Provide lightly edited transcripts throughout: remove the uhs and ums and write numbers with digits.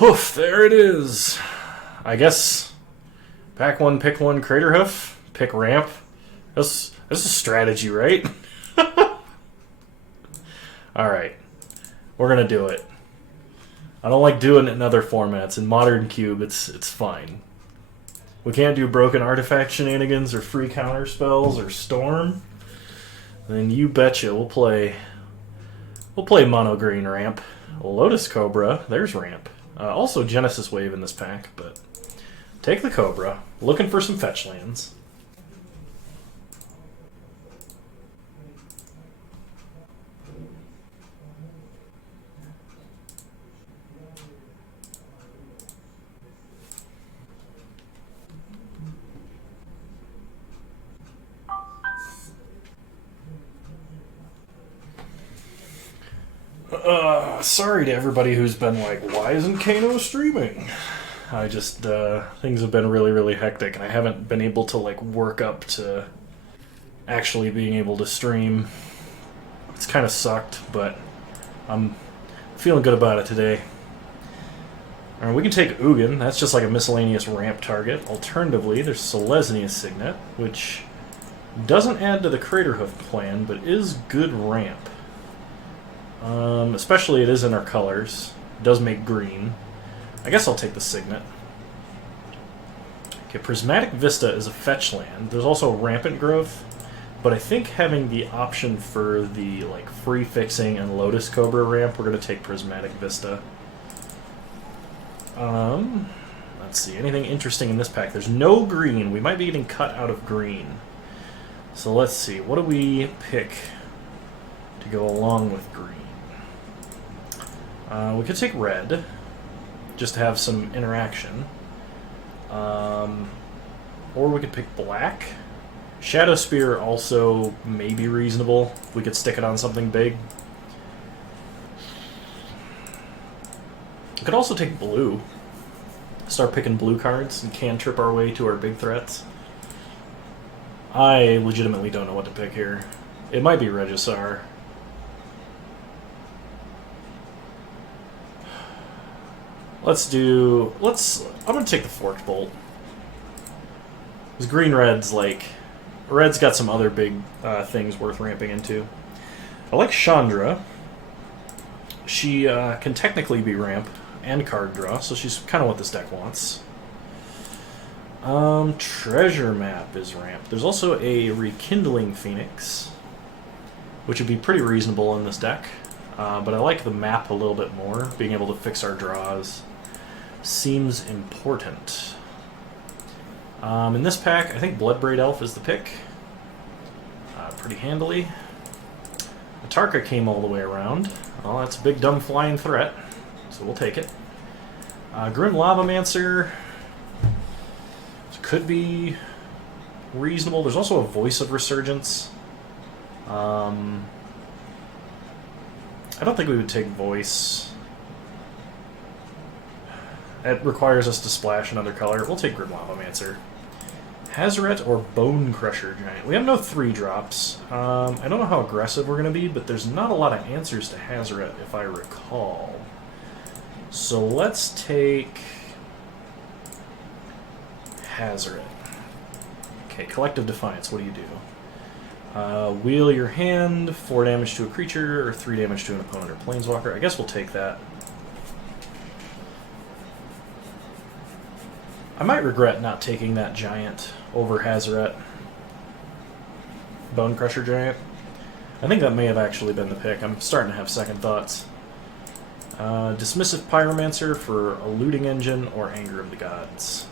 Hoof, there it is. I guess pack one, pick one, Crater Hoof, pick ramp. This is a strategy, right? Alright. We're gonna do it. I don't like doing it in other formats. In Modern Cube, it's fine. We can't do broken artifact shenanigans or free counter spells or storm. Then you betcha we'll play mono green ramp. Lotus Cobra, there's ramp. Also Genesis Wave in this pack, but take the Cobra. Looking for some fetch lands. Sorry to everybody who's been like, why isn't Kano streaming? I just, things have been really, really hectic, and I haven't been able to, like, work up to actually being able to stream. It's kind of sucked, but I'm feeling good about it today. Alright, we can take Ugin. That's just like a miscellaneous ramp target. Alternatively, there's Selesnya Signet, which doesn't add to the Crater Hoof plan, but is good ramp. Especially it is in our colors. It does make green. I guess I'll take the Signet. Okay, Prismatic Vista is a fetch land. There's also Rampant Growth, but I think having the option for the like free fixing and Lotus Cobra ramp, we're going to take Prismatic Vista. Let's see, anything interesting in this pack? There's no green. We might be getting cut out of green. So let's see, what do we pick to go along with green? We could take red, just to have some interaction. Or we could pick black. Shadow Spear also may be reasonable. We could stick it on something big. We could also take blue. Start picking blue cards and cantrip our way to our big threats. I legitimately don't know what to pick here. It might be Regisar. I'm gonna take the Forked Bolt. Because green-red's like... Red's got some other big things worth ramping into. I like Chandra. She can technically be ramp and card draw, so she's kind of what this deck wants. Treasure Map is ramp. There's also a Rekindling Phoenix, which would be pretty reasonable in this deck. But I like the map a little bit more. Being able to fix our draws seems important. In this pack, I think Bloodbraid Elf is the pick. Pretty handily. Atarka came all the way around. Well, that's a big dumb flying threat, so we'll take it. Grim Lavamancer could be reasonable. There's also a Voice of Resurgence. I don't think we would take Voice. It requires us to splash another color. We'll take Grim Lavamancer. Hazoret or Bone Crusher Giant. We have no 3-drops. I don't know how aggressive we're going to be, but there's not a lot of answers to Hazoret, if I recall. So let's take Hazoret. Okay, Collective Defiance. What do you do? Wheel your hand, 4 damage to a creature, or 3 damage to an opponent or planeswalker. I guess we'll take that. I might regret not taking that giant over Hazoret. Bone Crusher Giant. I think that may have actually been the pick. I'm starting to have second thoughts. Dismissive Pyromancer for a Looting Engine or Anger of the Gods.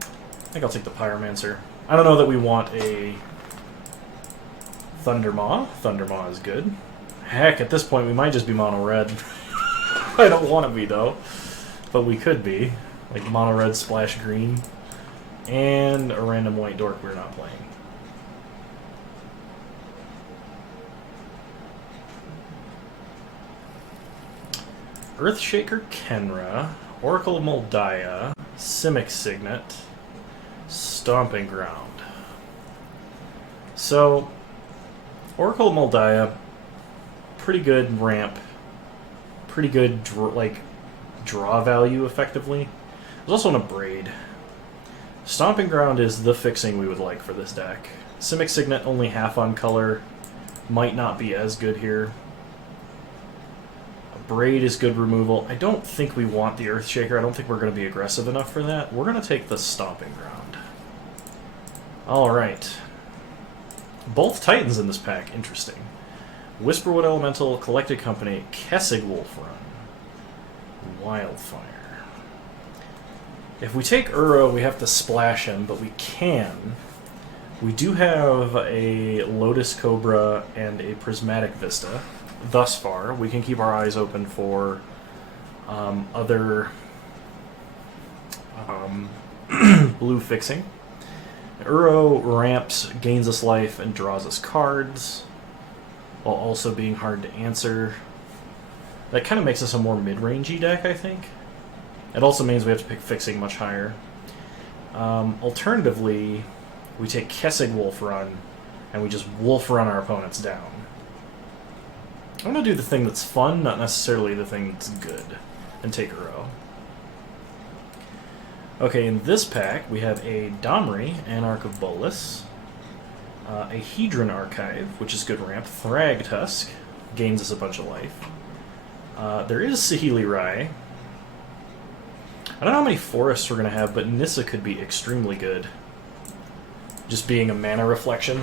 I think I'll take the Pyromancer. I don't know that we want a Thundermaw. Thundermaw is good. Heck, at this point we might just be mono red. I don't want to be though, but we could be. Like mono red splash green. And a random white dork we're not playing. Earthshaker Kenra, Oracle of Moldiah, Simic Signet, Stomping Ground. So, Oracle of Moldiah, pretty good ramp, pretty good draw value effectively. There's also an Abrade. Stomping Ground is the fixing we would like for this deck. Simic Signet only half on color. Might not be as good here. Abrade is good removal. I don't think we want the Earthshaker. I don't think we're going to be aggressive enough for that. We're going to take the Stomping Ground. Alright. Both Titans in this pack. Interesting. Whisperwood Elemental, Collected Company, Kessig Wolf Run, Wildfire. If we take Uro, we have to splash him, but we can. We do have a Lotus Cobra and a Prismatic Vista. Thus far, we can keep our eyes open for other blue fixing. Uro ramps, gains us life, and draws us cards, while also being hard to answer. That kind of makes us a more mid-rangey deck, I think. It also means we have to pick fixing much higher. Alternatively, we take Kessig Wolf Run, and we just Wolf Run our opponents down. I'm going to do the thing that's fun, not necessarily the thing that's good, and take Uro. Okay, in this pack, we have a Domri, Anarch of Bolas, a Hedron Archive, which is good ramp, Thrag Tusk, gains us a bunch of life. There is Saheeli Rai. I don't know how many forests we're going to have, but Nissa could be extremely good. Just being a mana reflection.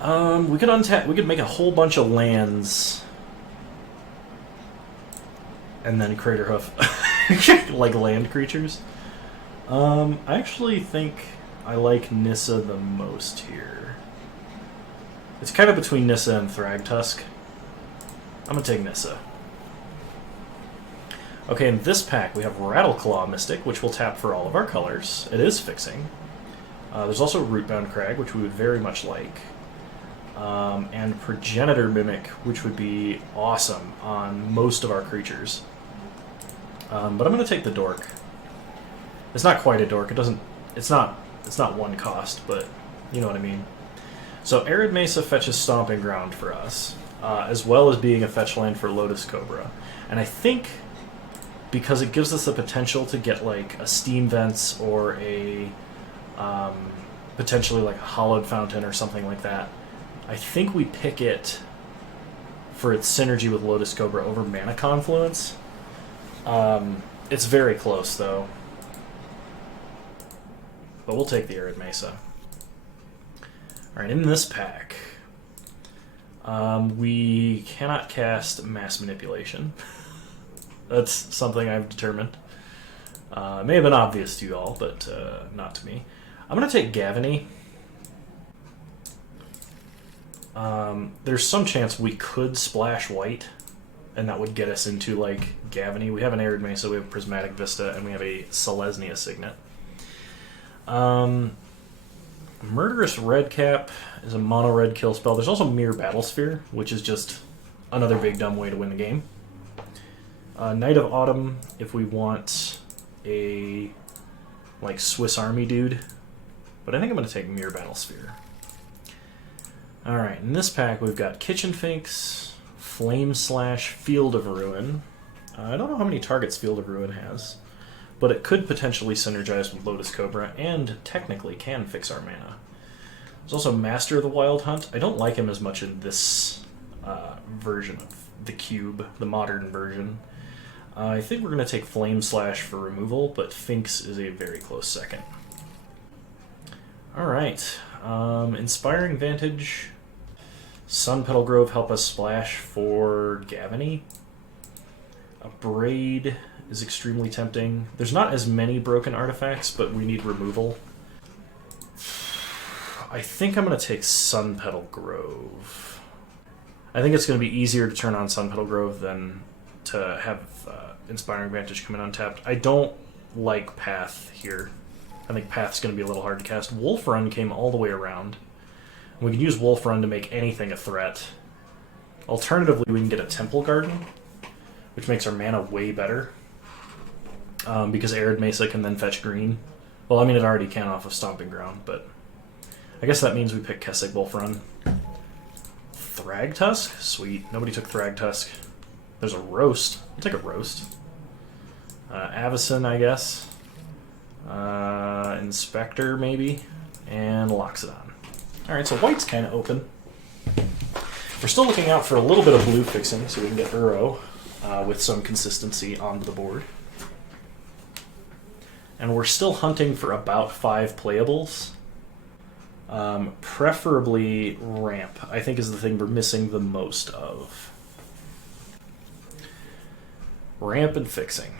We could untap. We could make a whole bunch of lands, and then Crater Hoof, like land creatures. I actually think I like Nissa the most here. It's kind of between Nissa and Thrag Tusk. I'm gonna take Nissa. Okay, in this pack we have Rattleclaw Mystic, which will tap for all of our colors. It is fixing. There's also Rootbound Crag, which we would very much like. And Progenitor Mimic, which would be awesome on most of our creatures. But I'm going to take the Dork. It's not quite a Dork. It's not one cost, but you know what I mean. So Arid Mesa fetches Stomping Ground for us, as well as being a fetch land for Lotus Cobra. And I think because it gives us the potential to get like a Steam Vents or a potentially like a Hollowed Fountain or something like that, I think we pick it for its synergy with Lotus Cobra over Mana Confluence. It's very close, though. But we'll take the Arid Mesa. Alright, in this pack, we cannot cast Mass Manipulation. That's something I've determined. It may have been obvious to you all, but not to me. I'm going to take Gavany. There's some chance we could splash white, and that would get us into, like, Gavany. We have an Arid Mesa, we have Prismatic Vista, and we have a Selesnya Signet. Murderous Redcap is a mono-red kill spell. There's also Mere Battlesphere, which is just another big dumb way to win the game. Knight of Autumn, if we want a, like, Swiss Army dude. But I think I'm going to take Mere Battlesphere. Alright, in this pack we've got Kitchen Finks, Flame Slash, Field of Ruin. I don't know how many targets Field of Ruin has, but it could potentially synergize with Lotus Cobra, and technically can fix our mana. There's also Master of the Wild Hunt. I don't like him as much in this version of the cube, the modern version. I think we're going to take Flame Slash for removal, but Finks is a very close second. Alright, Inspiring Vantage, Sun Petal Grove help us splash for Gavany. Abrade is extremely tempting. There's not as many broken artifacts, but we need removal. I think I'm going to take Sun Petal Grove. I think it's going to be easier to turn on Sun Petal Grove than to have Inspiring Vantage come in untapped. I don't like Path here. I think Path's going to be a little hard to cast. Wolf Run came all the way around. We can use Wolf Run to make anything a threat. Alternatively, we can get a Temple Garden, which makes our mana way better. Because Arid Mesa can then fetch green. Well, I mean, it already can off of Stomping Ground, but I guess that means we pick Kessig Wolf Run. Thrag Tusk? Sweet. Nobody took Thrag Tusk. There's a roast. I'll take a roast. Avacyn, I guess. Inspector, maybe. And Loxodon. Alright, so white's kind of open. We're still looking out for a little bit of blue fixing so we can get Uro with some consistency onto the board. And we're still hunting for about 5 playables. Preferably ramp, I think, is the thing we're missing the most of. Ramp and fixing.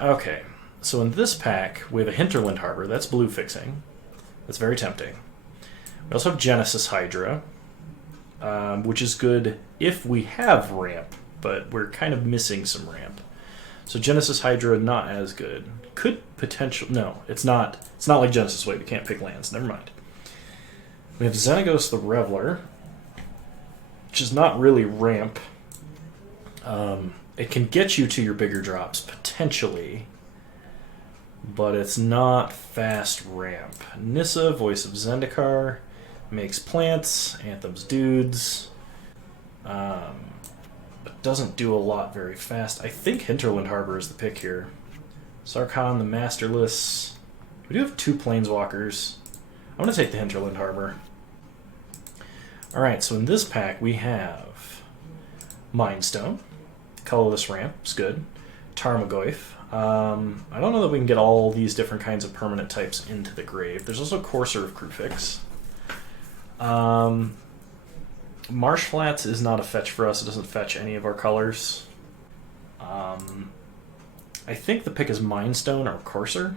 Okay, so in this pack, we have a Hinterland Harbor. That's blue fixing. That's very tempting. We also have Genesis Hydra, which is good if we have ramp, but we're kind of missing some ramp. So Genesis Hydra, not as good. Could potential... No, it's not. It's not like Genesis Wave. We can't pick lands. Never mind. We have Xenagos the Reveler, which is not really ramp. It can get you to your bigger drops, potentially, but it's not fast ramp. Nissa, Voice of Zendikar, makes plants, Anthem's dudes, but doesn't do a lot very fast. I think Hinterland Harbor is the pick here. Sarkhan, the Masterless. We do have 2 Planeswalkers. I'm going to take the Hinterland Harbor. Alright, so in this pack we have Mindstone. Colorless Ramp is good. Tarmogoyf. I don't know that we can get all these different kinds of permanent types into the grave. There's also Coarser of Crewfix. Marsh Flats is not a fetch for us. It doesn't fetch any of our colors. I think the pick is Mindstone or Coarser.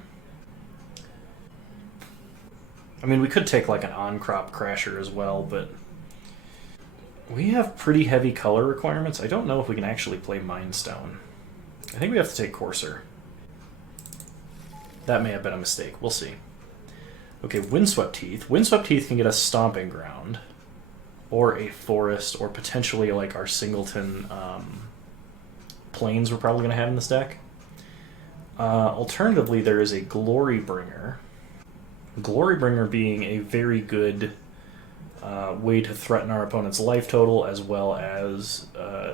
I mean, we could take like an on-crop Crasher as well, but we have pretty heavy color requirements. I don't know if we can actually play Mindstone. I think we have to take Coarser. That may have been a mistake. We'll see. Okay, Windswept Heath. Windswept Heath can get us Stomping Ground, or a Forest, or potentially like our Singleton Plains we're probably going to have in this deck. Alternatively, there is a Glorybringer. Glorybringer being a very good way to threaten our opponent's life total as well as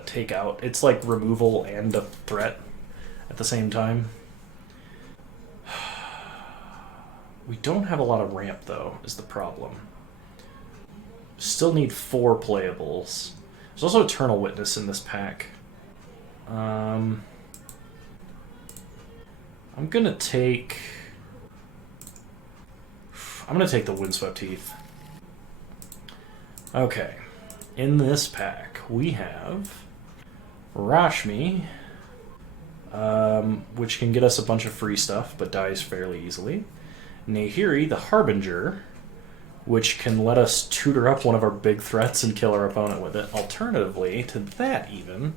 take out. It's like removal and a threat at the same time. We don't have a lot of ramp, though, is the problem. Still need 4 playables. There's also Eternal Witness in this pack. I'm gonna take the Windswept Heath. Okay. In this pack, we have Rashmi, which can get us a bunch of free stuff, but dies fairly easily. Nahiri, the Harbinger, which can let us tutor up one of our big threats and kill our opponent with it. Alternatively, to that even,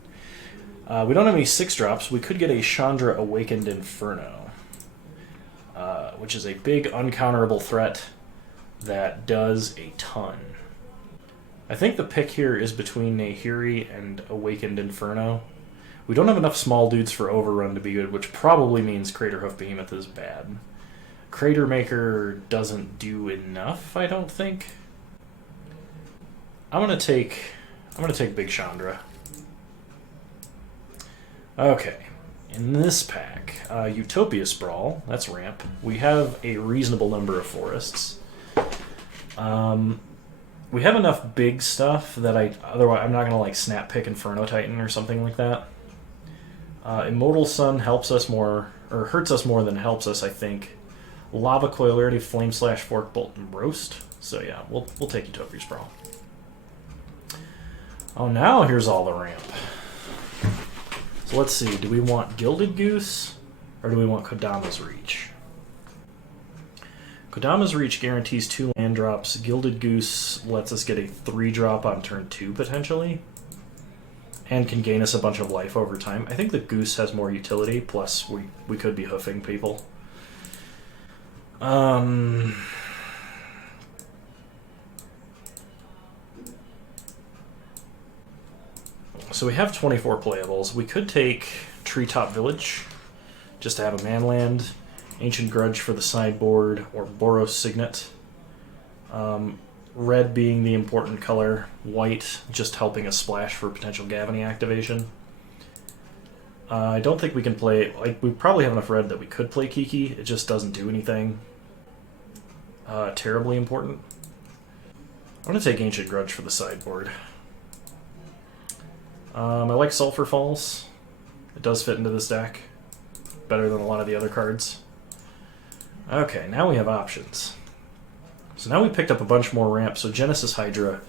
we don't have any 6-drops. We could get a Chandra Awakened Inferno, which is a big uncounterable threat that does a ton. I think the pick here is between Nahiri and Awakened Inferno. We don't have enough small dudes for Overrun to be good, which probably means Craterhoof Behemoth is bad. Crater Maker doesn't do enough, I don't think. I'm gonna take Big Chandra. Okay, in this pack, Utopia Sprawl, that's ramp. We have a reasonable number of forests. We have enough big stuff that otherwise I'm not gonna like snap pick Inferno Titan or something like that. Immortal Sun helps us more, or hurts us more than helps us, I think. Lava Coil, already Flame Slash, Fork Bolt, and Roast. So yeah, we'll take Utopia Sprawl. Oh, now here's all the ramp. So let's see, do we want Gilded Goose, or do we want Kodama's Reach? Kodama's Reach guarantees 2 land drops. Gilded Goose lets us get a 3-drop on turn 2, potentially, and can gain us a bunch of life over time. I think the Goose has more utility, plus we could be hoofing people. So we have 24 playables. We could take Treetop Village, just to have a manland, Ancient Grudge for the sideboard, or Boros Signet. Red being the important color, white just helping us splash for potential Gavany activation. I don't think we can play... Like, we probably have enough red that we could play Kiki. It just doesn't do anything terribly important. I'm going to take Ancient Grudge for the sideboard. I like Sulphur Falls. It does fit into this deck. Better than a lot of the other cards. Okay, now we have options. So now we picked up a bunch more ramps, so Genesis Hydra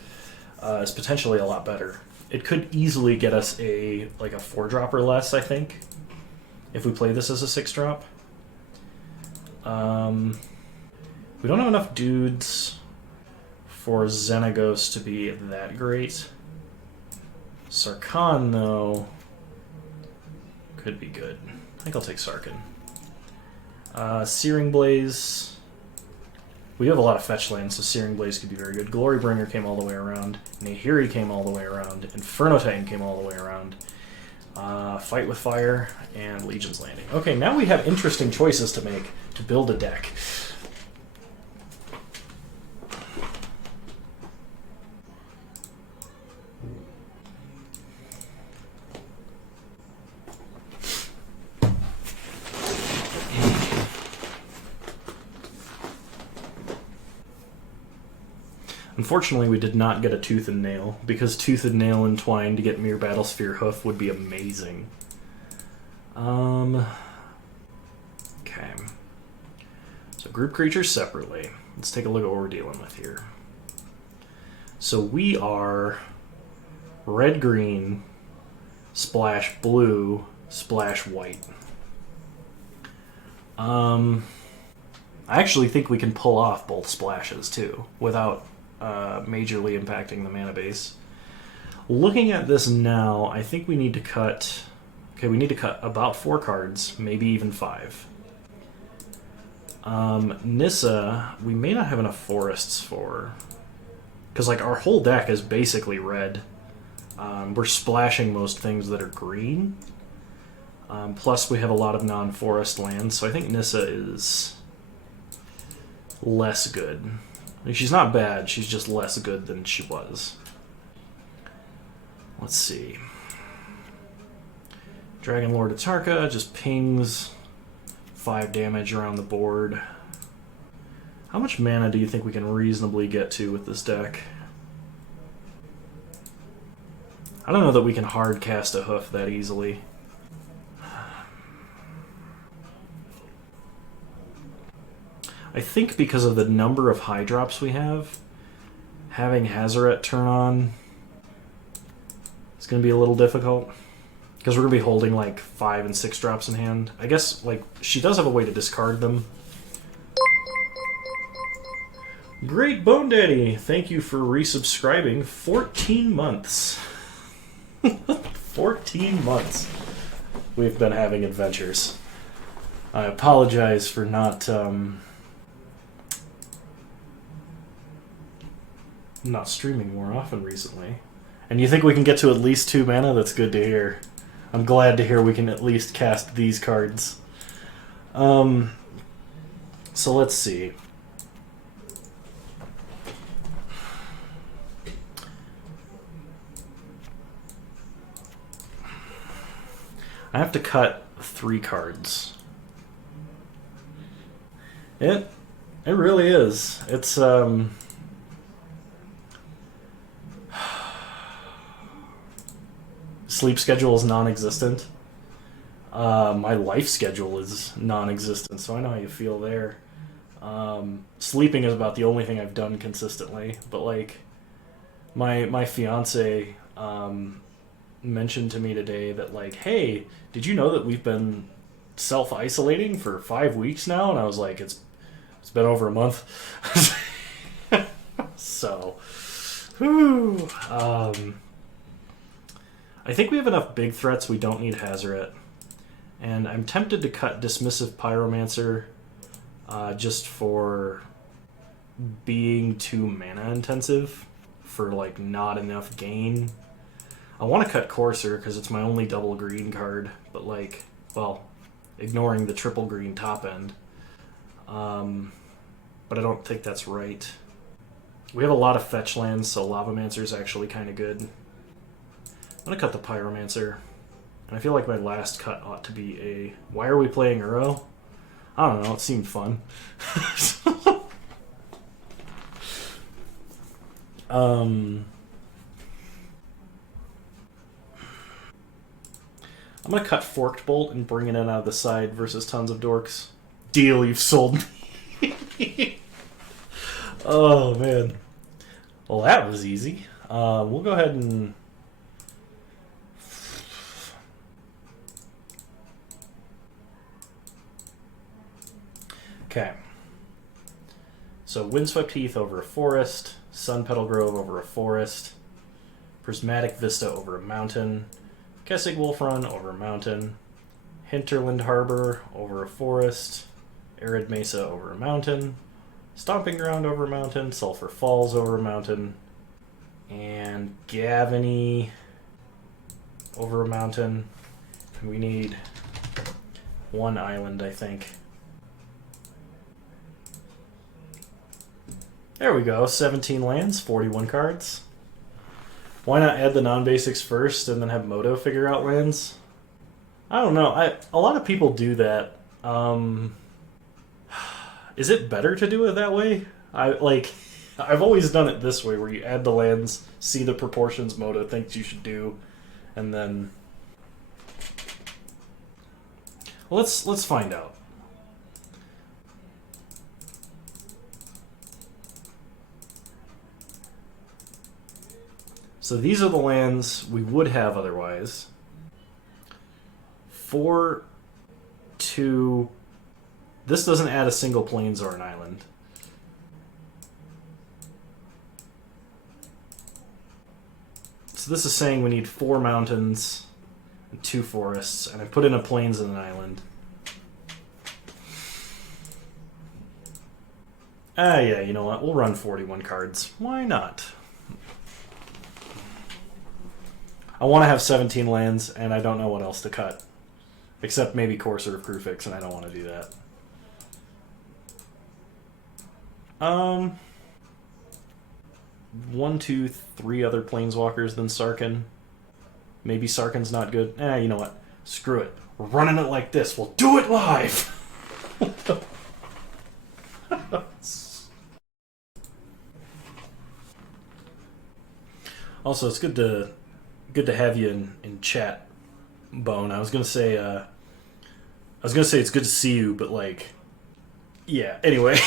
is potentially a lot better. It could easily get us a 4-drop or less, I think, if we play this as a 6-drop. We don't have enough dudes for Xenagos to be that great. Sarkhan, though, could be good. I think I'll take Sarkhan. Searing Blaze. We have a lot of fetch lands, so Searing Blaze could be very good. Glorybringer came all the way around. Nahiri came all the way around. Inferno Titan came all the way around. Fight with Fire, and Legion's Landing. Okay, now we have interesting choices to make to build a deck. Unfortunately, we did not get a Tooth and Nail, because Tooth and Nail entwined to get Mere Battlesphere Hoof would be amazing. Okay. So group creatures separately. Let's take a look at what we're dealing with here. So we are red-green, splash blue, splash white. I actually think we can pull off both splashes, too, without majorly impacting the mana base. Looking at this now, I think we need to cut... Okay, we need to cut about 4 cards, maybe even 5. Nissa, we may not have enough forests for... Because, like, our whole deck is basically red. We're splashing most things that are green. Plus, we have a lot of non-forest lands, so I think Nissa is less good. Like, she's not bad, she's just less good than she was. Let's see. Dragon Lord Atarka just pings 5 damage around the board. How much mana do you think we can reasonably get to with this deck? I don't know that we can hard cast a hoof that easily. I think because of the number of high drops we have, having Hazaret turn on is going to be a little difficult. Because we're going to be holding like 5 and 6 drops in hand. I guess like she does have a way to discard them. Great Bone Daddy, thank you for resubscribing. 14 months. 14 months we've been having adventures. I apologize for not streaming more often recently. And you think we can get to at least 2 mana? That's good to hear. I'm glad to hear we can at least cast these cards. So let's see. I have to cut 3 cards. It really is. It's sleep schedule is non-existent. My life schedule is non-existent, so I know how you feel there. Sleeping is about the only thing I've done consistently, but like my fiance mentioned to me today that like, hey, did you know that we've been self-isolating for 5 weeks now? And I was like, it's been over a month. So, whew. I think we have enough big threats. We don't need Hazaret. And I'm tempted to cut Dismissive Pyromancer just for being too mana intensive, for like not enough gain. I want to cut Coarser because it's my only double green card, but like, well, ignoring the triple green top end. But I don't think that's right. We have a lot of fetch lands, so Lavamancer is actually kind of good. I'm going to cut the Pyromancer. And I feel like my last cut ought to be a... Why are we playing Uro? I don't know, it seemed fun. I'm going to cut Forked Bolt and bring it in out of the side versus Tons of Dorks. Deal, you've sold me. Oh, man. Well, that was easy. We'll go ahead and... Okay. So Windswept Heath over a forest, Sun Petal Grove over a forest, Prismatic Vista over a mountain, Kessig Wolf Run over a mountain, Hinterland Harbor over a forest, Arid Mesa over a mountain, Stomping Ground over a mountain, Sulphur Falls over a mountain, and Gavany over a mountain. We need one island, I think. There we go, 17 lands, 41 cards. Why not add the non-basics first and then have Moto figure out lands? I don't know. A lot of people do that. Is it better to do it that way? I've always done it this way, where you add the lands, see the proportions Moto thinks you should do, and then... Well, let's find out. So these are the lands we would have otherwise. 4, 2... This doesn't add a single plains or an island. So this is saying we need 4 mountains and 2 forests, and I put in a plains and an island. Yeah, you know what? We'll run 41 cards. Why not? I want to have 17 lands, and I don't know what else to cut. Except maybe Coarser of Crewfix, and I don't want to do that. 1, 2, 3 other Planeswalkers than Sarkhan. Maybe Sarkhan's not good. You know what? Screw it. We're running it like this. We'll do it live! Also, it's good to have you in chat, Bone. I was gonna say it's good to see you, but like, yeah. Anyway.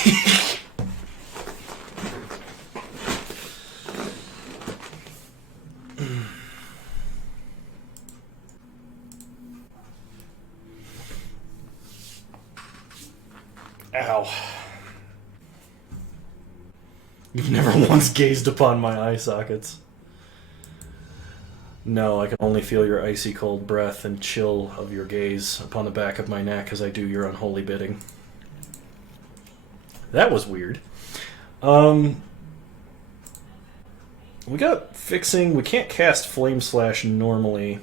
Ow. You've never once gazed upon my eye sockets. No, I can only feel your icy cold breath and chill of your gaze upon the back of my neck as I do your unholy bidding. That was weird. We got fixing. We can't cast Flame Slash normally.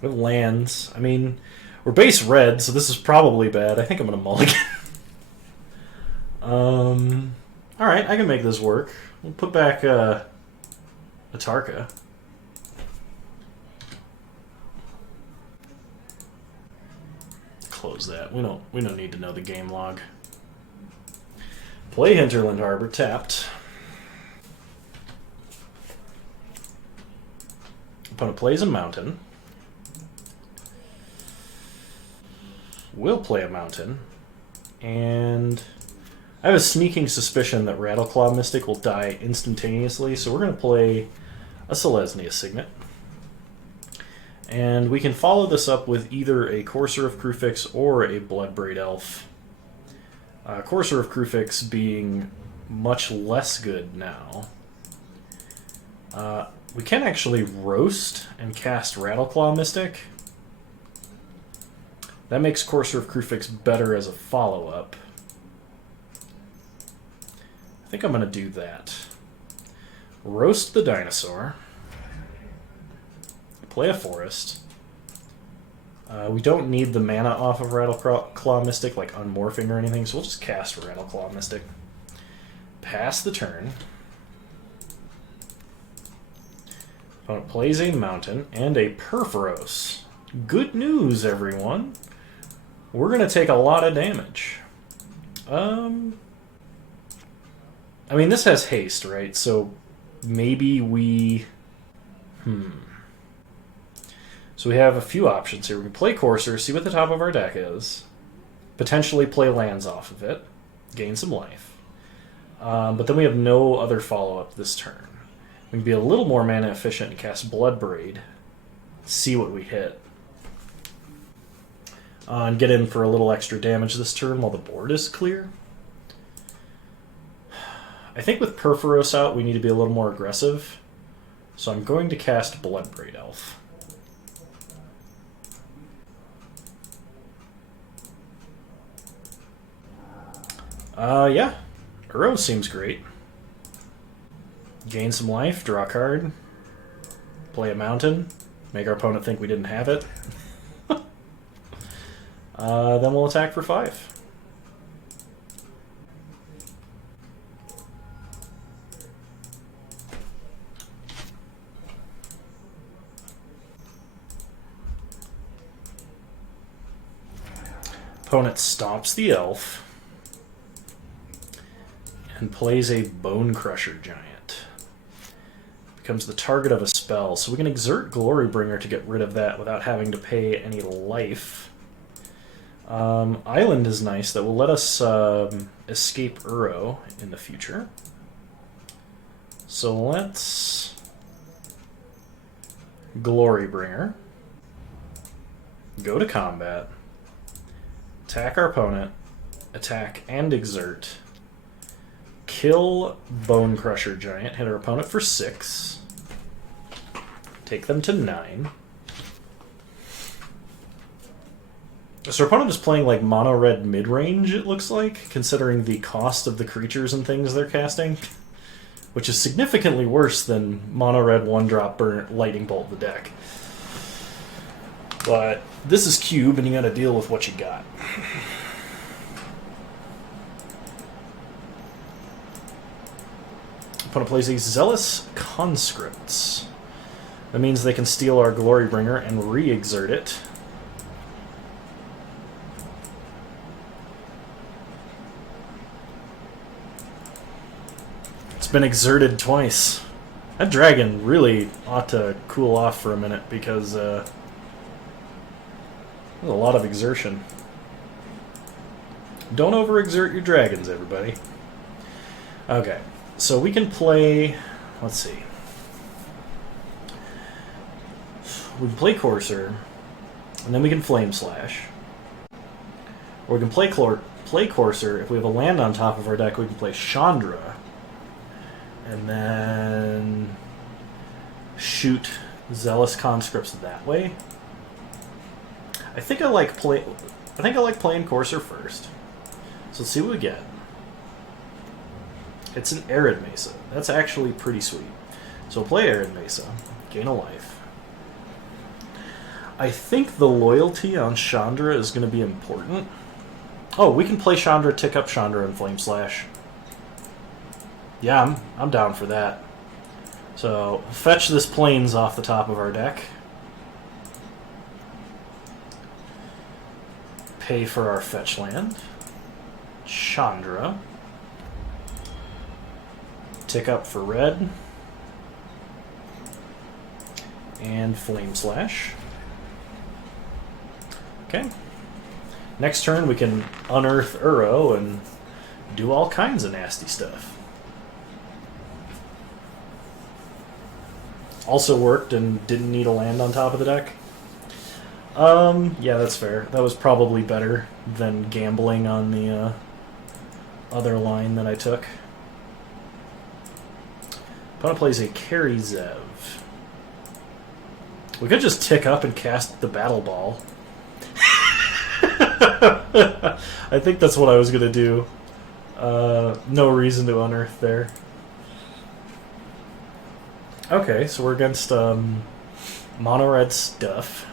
We have lands. I mean, we're base red, so this is probably bad. I think I'm going to mulligan. Alright, I can make this work. We'll put back Atarka. Close that. We don't need to know the game log. Play Hinterland Harbor, tapped. Opponent plays a mountain. We'll play a mountain. And I have a sneaking suspicion that Rattleclaw Mystic will die instantaneously, so we're going to play a Selesnya Signet. And we can follow this up with either a Coarser of Crewfix or a Bloodbraid Elf. Coarser of Crewfix being much less good now. We can actually roast and cast Rattleclaw Mystic. That makes Coarser of Crewfix better as a follow-up. I think I'm going to do that. Roast the dinosaur. Play a forest. We don't need the mana off of Rattleclaw Mystic, like unmorphing or anything, so we'll just cast Rattleclaw Mystic. Pass the turn. Opponent plays a mountain and a Perforos. Good news, everyone. We're going to take a lot of damage. I mean, this has haste, right? So maybe we... So we have a few options here. We can play Coarser, see what the top of our deck is, potentially play lands off of it, gain some life. But then we have no other follow-up this turn. We can be a little more mana efficient and cast Bloodbraid, see what we hit, and get in for a little extra damage this turn while the board is clear. I think with Perforos out, we need to be a little more aggressive, so I'm going to cast Bloodbraid Elf. Yeah. Uro seems great. Gain some life, draw a card, play a mountain, make our opponent think we didn't have it. Then we'll attack for 5. Opponent stomps the elf and plays a Bone Crusher Giant. Becomes the target of a spell, so we can exert Glorybringer to get rid of that without having to pay any life. Island is nice, that will let us escape Uro in the future. So let's Glorybringer, go to combat, attack our opponent, attack and exert, kill Bone Crusher Giant, hit our opponent for 6, take them to 9. So our opponent is playing like mono red mid-range, it looks like, considering the cost of the creatures and things they're casting, which is significantly worse than mono red 1-drop burn lightning bolt the deck. But this is Cube, and you gotta deal with what you got. Opponent plays a Zealous Conscripts. That means they can steal our Glorybringer and re-exert it. It's been exerted twice. That dragon really ought to cool off for a minute because there's a lot of exertion. Don't overexert your dragons, everybody. Okay. So we can play, let's see. We can play Coarser, and then we can Flame Slash. Or we can play Coarser. If we have a land on top of our deck, we can play Chandra. And then shoot Zealous Conscripts that way. I think I like playing Coarser first. So let's see what we get. It's an Arid Mesa. That's actually pretty sweet. So play Arid Mesa, gain a life. I think the loyalty on Chandra is going to be important. Oh, we can play Chandra, tick up Chandra, and Flame Slash. Yeah, I'm down for that. So fetch this Plains off the top of our deck. Pay for our fetch land. Chandra. Tick up for red. And Flame Slash. Okay. Next turn we can unearth Uro and do all kinds of nasty stuff. Also worked and didn't need a land on top of the deck. Yeah, that's fair. That was probably better than gambling on the other line that I took. Opponent plays a Carry Zev. We could just tick up and cast the Battle Ball. I think that's what I was going to do. No reason to unearth there. Okay, so we're against mono-red stuff.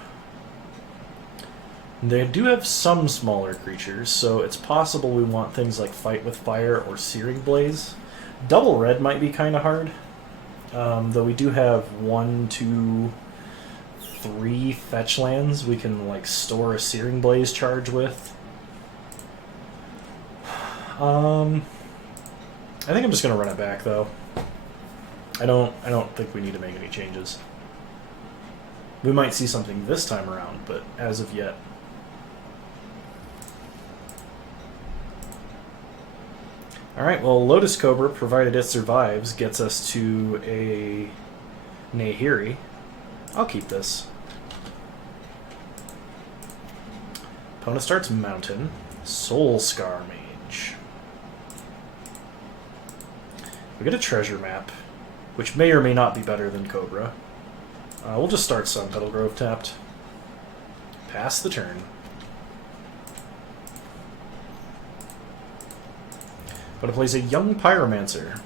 They do have some smaller creatures, so it's possible we want things like Fight with Fire or Searing Blaze. Double red might be kind of hard. Though we do have 1, 2, 3 fetch lands we can like store a Searing Blaze charge with. I think I'm just gonna run it back though. I don't think we need to make any changes. We might see something this time around, but as of yet. Alright, well, Lotus Cobra, provided it survives, gets us to a Nahiri. I'll keep this. Opponent starts Mountain. Soul Scar Mage. We get a treasure map, which may or may not be better than Cobra. We'll just start Sunpetal Grove tapped. Pass the turn. But it plays a Young Pyromancer.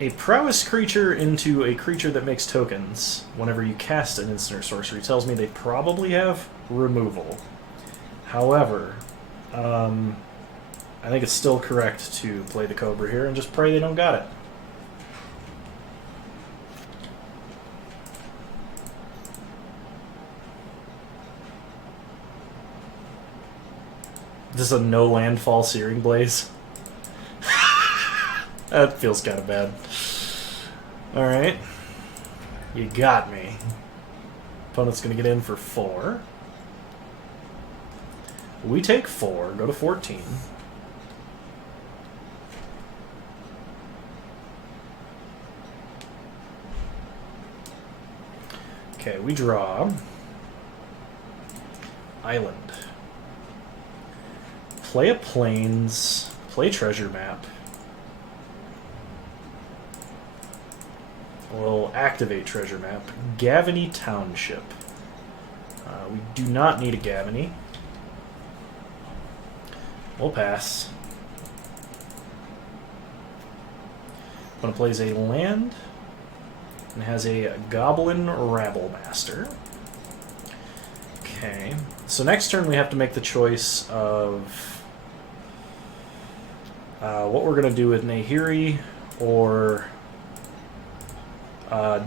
A prowess creature into a creature that makes tokens. Whenever you cast an instant or sorcery, tells me they probably have removal. However, I think it's still correct to play the Cobra here and just pray they don't got it. This is a no landfall Searing Blaze. That feels kind of bad. Alright. You got me. Opponent's going to get in for 4. We take 4, go to 14. Okay, we draw. Island. Play a Plains. Play Treasure Map. We'll activate Treasure Map. Gavany Township. We do not need a Gavany. We'll pass. Opponent plays a land and has a Goblin Rabblemaster. Okay. So next turn we have to make the choice of what we're going to do with Nahiri or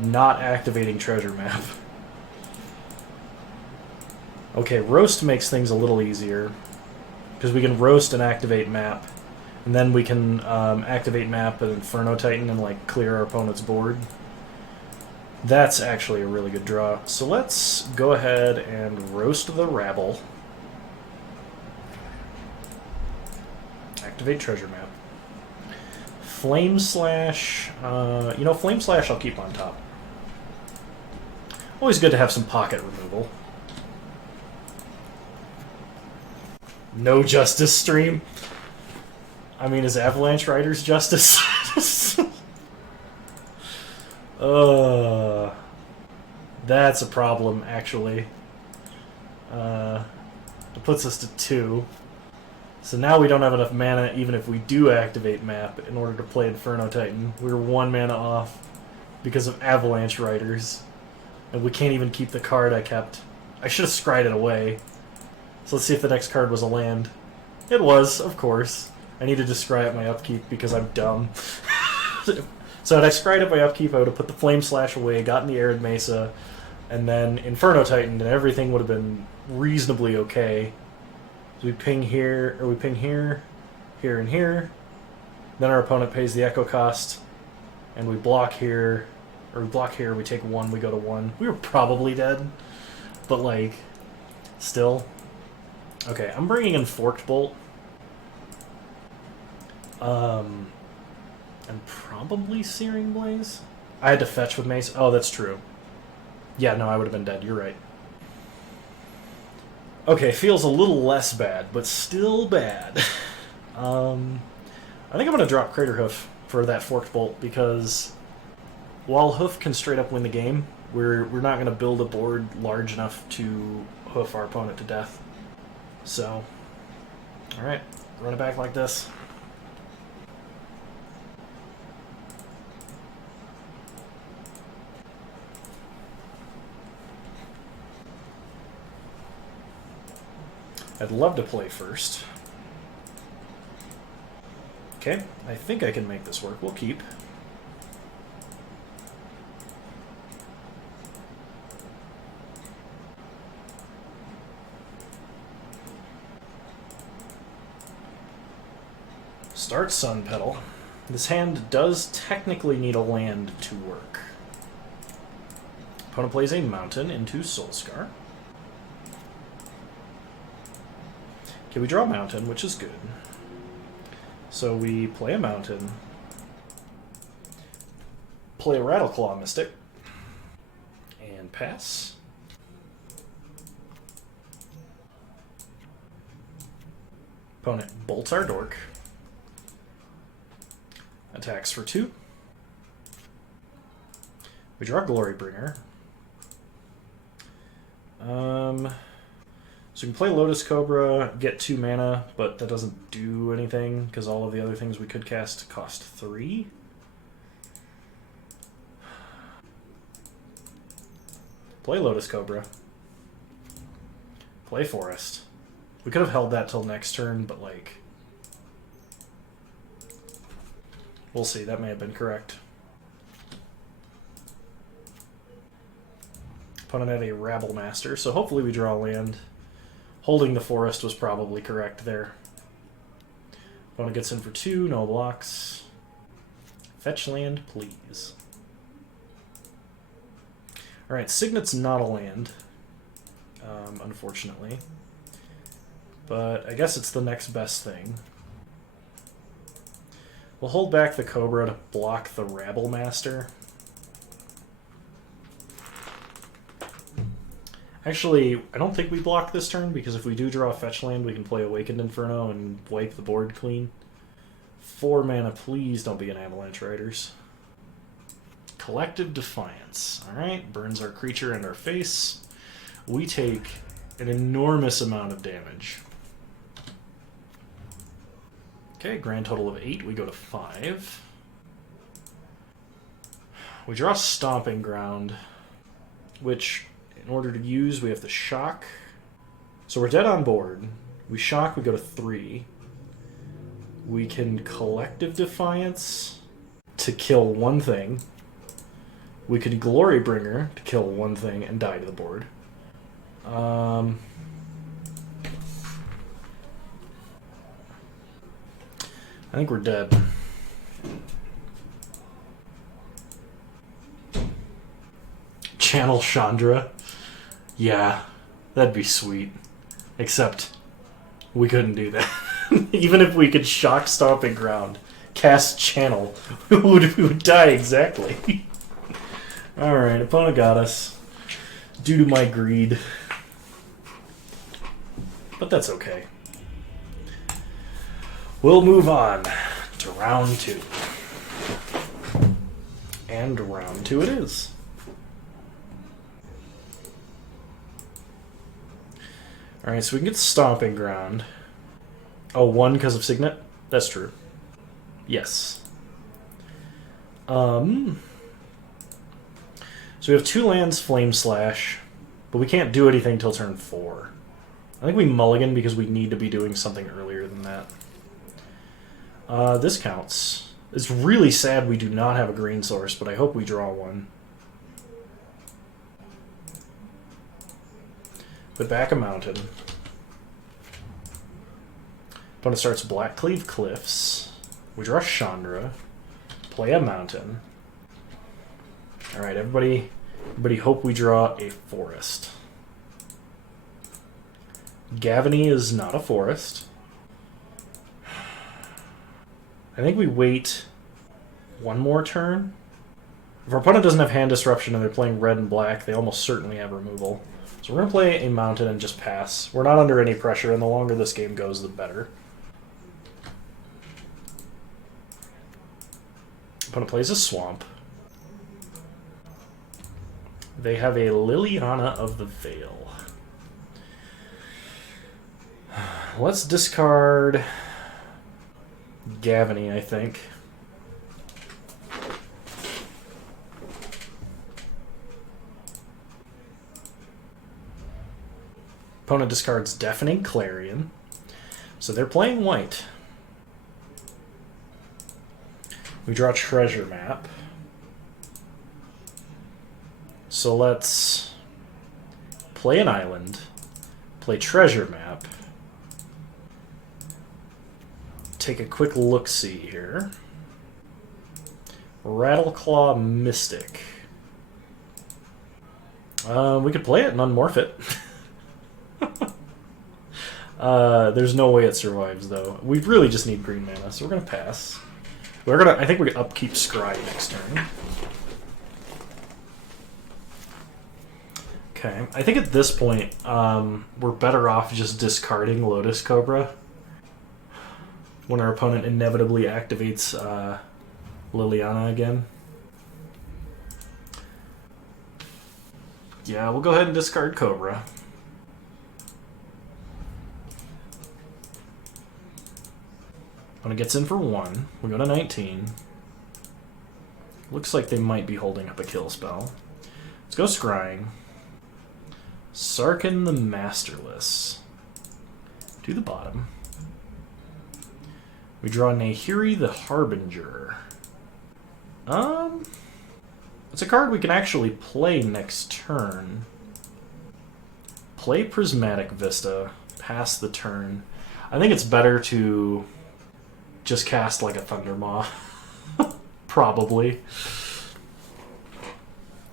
not activating Treasure Map. Okay, Roast makes things a little easier because we can Roast and activate Map, and then we can activate Map and Inferno Titan and like clear our opponent's board. That's actually a really good draw. So let's go ahead and Roast the Rabble. Activate Treasure Map. Flame Slash. Flame Slash I'll keep on top. Always good to have some pocket removal. No Justice Stream. I mean, is Avalanche Riders Justice? That's a problem, actually. It puts us to 2. So now we don't have enough mana, even if we do activate Map, in order to play Inferno Titan. We're 1 mana off because of Avalanche Riders. And we can't even keep the card I kept. I should have scryed it away. So let's see if the next card was a land. It was, of course. I needed to scry at my upkeep because I'm dumb. So had I scryed at my upkeep, I would have put the Flame Slash away, gotten the Arid Mesa, and then Inferno Titan, and everything would have been reasonably okay. So we ping here, or we ping here, here, and here. Then our opponent pays the Echo cost, and we block here, or we block here, we take 1, we go to 1. We were probably dead, but like, still. Okay, I'm bringing in Forked Bolt. And probably Searing Blaze? I had to fetch with Mace. Oh, that's true. Yeah, no, I would have been dead. You're right. Okay, feels a little less bad, but still bad. I think I'm going to drop Craterhoof for that Forked Bolt, because while Hoof can straight up win the game, we're not going to build a board large enough to hoof our opponent to death. So, alright, run it back like this. I'd love to play first. Okay, I think I can make this work. We'll keep. Start Sun Petal. This hand does technically need a land to work. Opponent plays a mountain into Soulscar. Okay, we draw a mountain, which is good. So we play a mountain, play a Rattleclaw Mystic, and pass. Opponent bolts our dork. Attacks for 2. We draw Glorybringer. So we can play Lotus Cobra, get 2 mana, but that doesn't do anything because all of the other things we could cast cost 3. Play Lotus Cobra. Play Forest. We could have held that till next turn, but like... we'll see, that may have been correct. Opponent had a Rabble Master, so hopefully we draw land. Holding the Forest was probably correct there. Opponent gets in for 2, no blocks. Fetch land, please. Alright, Signet's not a land, unfortunately. But I guess it's the next best thing. We'll hold back the Cobra to block the Rabble Master. Actually, I don't think we block this turn, because if we do draw a fetch land, we can play Awakened Inferno and wipe the board clean. 4 mana, please don't be an Avalanche Riders. Collective Defiance. Alright, burns our creature and our face. We take an enormous amount of damage. Okay, grand total of 8. We go to 5. We draw Stomping Ground, which, in order to use, we have to shock. So we're dead on board. We shock, we go to 3. We can Collective Defiance to kill 1 thing. We could Glorybringer to kill 1 thing and die to the board. I think we're dead. Channel Chandra. Yeah, that'd be sweet. Except we couldn't do that. Even if we could shock Stomping Ground, cast Channel, we would die exactly. Alright, opponent got us. Due to my greed. But that's okay. We'll move on to round 2. And round 2 it is. Alright, so we can get Stomping Ground. Oh, 1 because of Signet? That's true. Yes. So we have 2 lands, Flame Slash, but we can't do anything till turn 4. I think we mulligan because we need to be doing something earlier than that. This counts. It's really sad we do not have a green source, but I hope we draw one. Put back a mountain. Opponent starts Blackcleave Cliffs. We draw Chandra. Play a mountain. Alright, everybody hope we draw a forest. Gavany is not a forest. I think we wait 1 more turn. If our opponent doesn't have hand disruption and they're playing red and black, they almost certainly have removal. So we're going to play a mountain and just pass. We're not under any pressure, and the longer this game goes, the better. Opponent plays a swamp. They have a Liliana of the Veil. Let's discard Gavany, I think. Opponent discards Deafening Clarion. So they're playing white. We draw Treasure Map. So let's play an island, play Treasure Map, take a quick look-see here. Rattleclaw Mystic. We could play it and unmorph it. There's no way it survives, though. We really just need green mana, so we're gonna pass. I think we can upkeep Scry next turn. Okay, I think at this point, we're better off just discarding Lotus Cobra when our opponent inevitably activates Liliana again. Yeah, we'll go ahead and discard Cobra. When it gets in for 1, we go to 19. Looks like they might be holding up a kill spell. Let's go Scrying. Sarkin the Masterless. To the bottom. We draw Nahiri the Harbinger. It's a card we can actually play next turn. Play Prismatic Vista. Pass the turn. I think it's better to just cast like a Thundermaw. Probably.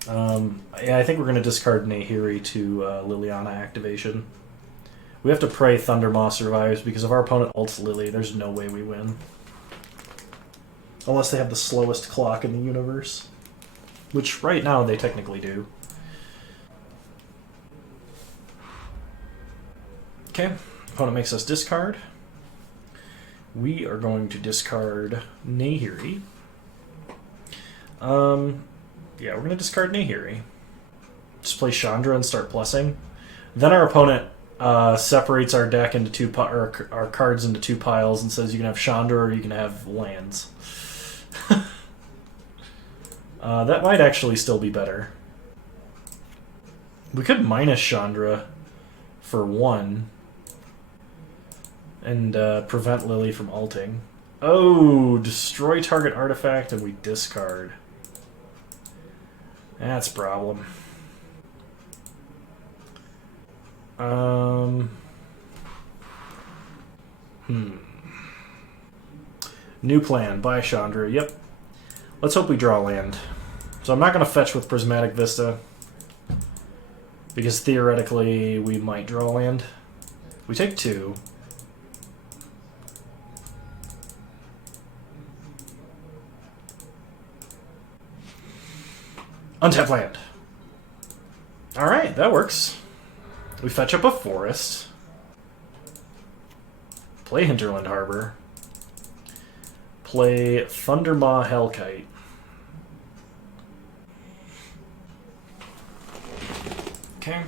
Yeah, I think we're going to discard Nahiri to Liliana activation. We have to pray Thundermaw survives, because if our opponent ults Lily, there's no way we win. Unless they have the slowest clock in the universe. Which, right now, they technically do. Okay, opponent makes us discard. We are going to discard Nahiri. Yeah, we're going to discard Nahiri. Just play Chandra and start plussing. Then our opponent separates our deck into our cards into 2 piles and says you can have Chandra or you can have lands. That might actually still be better. We could minus Chandra for 1 and prevent Lily from ulting. Oh, destroy target artifact and we discard. That's a problem. New plan. Buy Chandra. Yep. Let's hope we draw land. So I'm not going to fetch with Prismatic Vista, because theoretically we might draw land. We take 2. Untap land. Alright, that works. We fetch up a forest. Play Hinterland Harbor. Play Thundermaw Hellkite. Okay.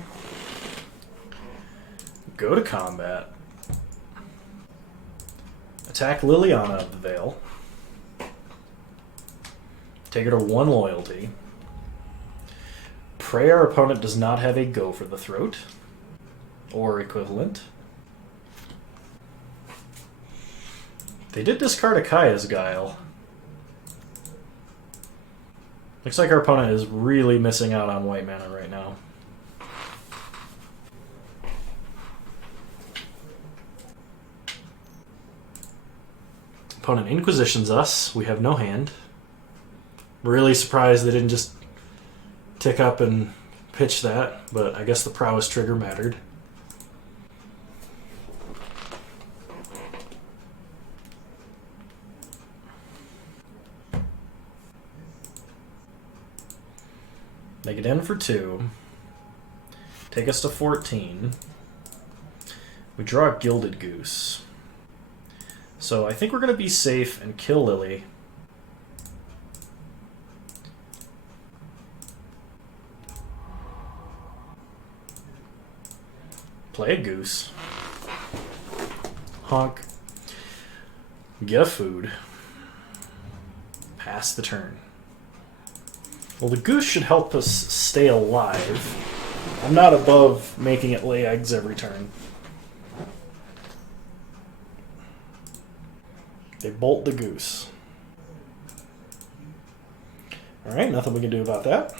Go to combat. Attack Liliana of the Veil. Take her to 1 loyalty. Pray our opponent does not have a Go for the Throat, or equivalent. They did discard Akaya's Guile. Looks like our opponent is really missing out on white mana right now. Opponent Inquisitions us. We have no hand. Really surprised they didn't just tick up and pitch that, but I guess the prowess trigger mattered. Make it in for 2. Take us to 14. We draw a Gilded Goose. So I think we're going to be safe and kill Lily. Play a goose. Honk. Get a food. Pass the turn. Well, the goose should help us stay alive. I'm not above making it lay eggs every turn. They bolt the goose. Alright, nothing we can do about that.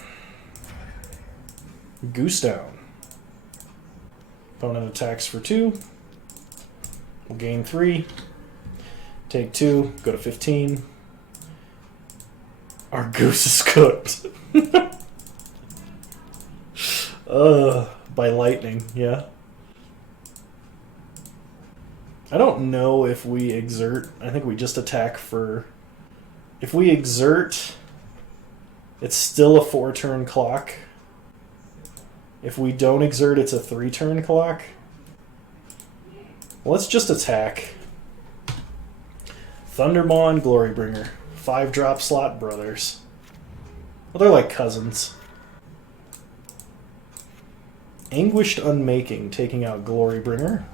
Goose down. Opponent attacks for 2. We'll gain 3. Take 2, go to 15. Our goose is cooked. By lightning, yeah. I don't know if we exert. I think we just attack for... If we exert, it's still a 4-turn clock. If we don't exert, it's a 3-turn clock. Well, let's just attack. Thundermaw, Glorybringer. 5-drop slot brothers. Well, they're like cousins. Anguished Unmaking, taking out Glorybringer.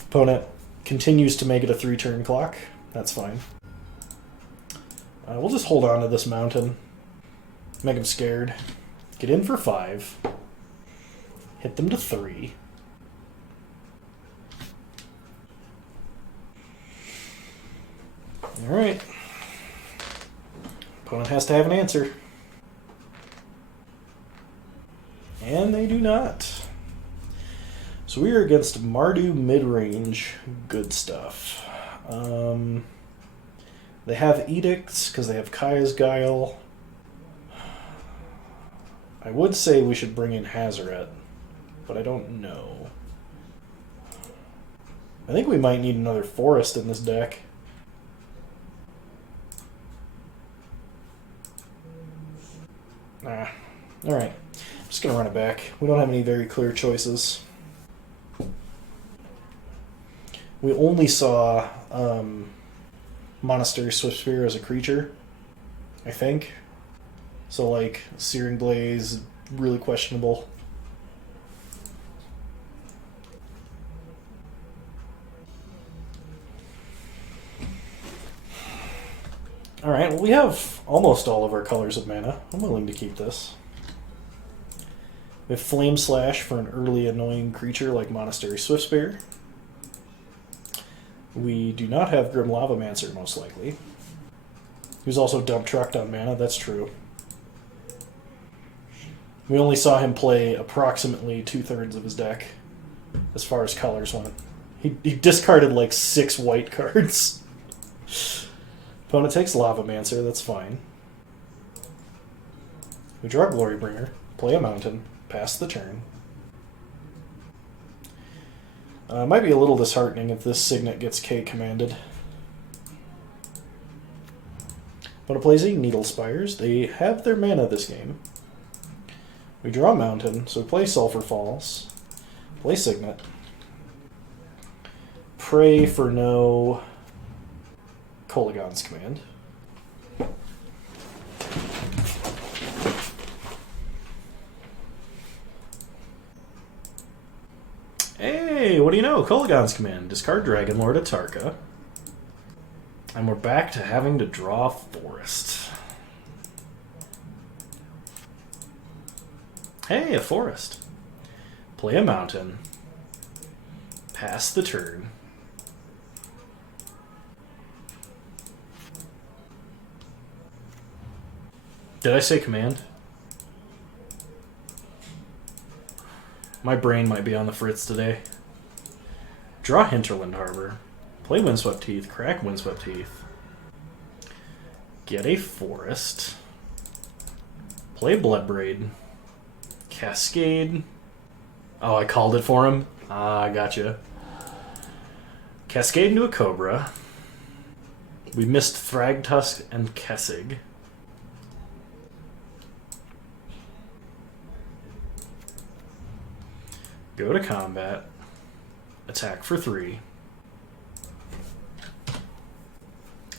Opponent continues to make it a 3-turn clock. That's fine. We'll just hold on to this mountain. Make them scared. Get in for 5. Hit them to 3. Alright. Opponent has to have an answer. And they do not. So we are against Mardu mid-range. Good stuff. They have Edicts because they have Kaya's Guile. I would say we should bring in Hazaret, but I don't know. I think we might need another Forest in this deck. Alright. I'm just going to run it back. We don't have any very clear choices. We only saw Monastery Swiftspear as a creature, I think. So, like, Searing Blaze, really questionable. Alright, well, we have almost all of our colors of mana. I'm willing to keep this. We have Flame Slash for an early annoying creature like Monastery Swiftspear. We do not have Grim Lavamancer, most likely. He was also dump trucked on mana, that's true. We only saw him play approximately 2/3 of his deck, as far as colors went. He discarded like 6 white cards. Opponent takes Lavamancer, that's fine. We draw Glorybringer, play a mountain, pass the turn. Might be a little disheartening if this Signet gets K commanded. Opponent plays a Needle Spires. They have their mana this game. We draw a mountain, so we play Sulphur Falls, play Signet, pray for no Kolaghan's Command. Hey, what do you know? Kolaghan's Command. Discard Dragon Lord Atarka. And we're back to having to draw Forest. Hey, a Forest. Play a mountain. Pass the turn. Did I say command? My brain might be on the fritz today. Draw Hinterland Harbor. Play Windswept Heath. Crack Windswept Heath. Get a Forest. Play Bloodbraid. Cascade. Oh, I called it for him? Ah, I gotcha. Cascade into a Cobra. We missed Thrag, Tusk, and Kessig. Go to combat. Attack for 3.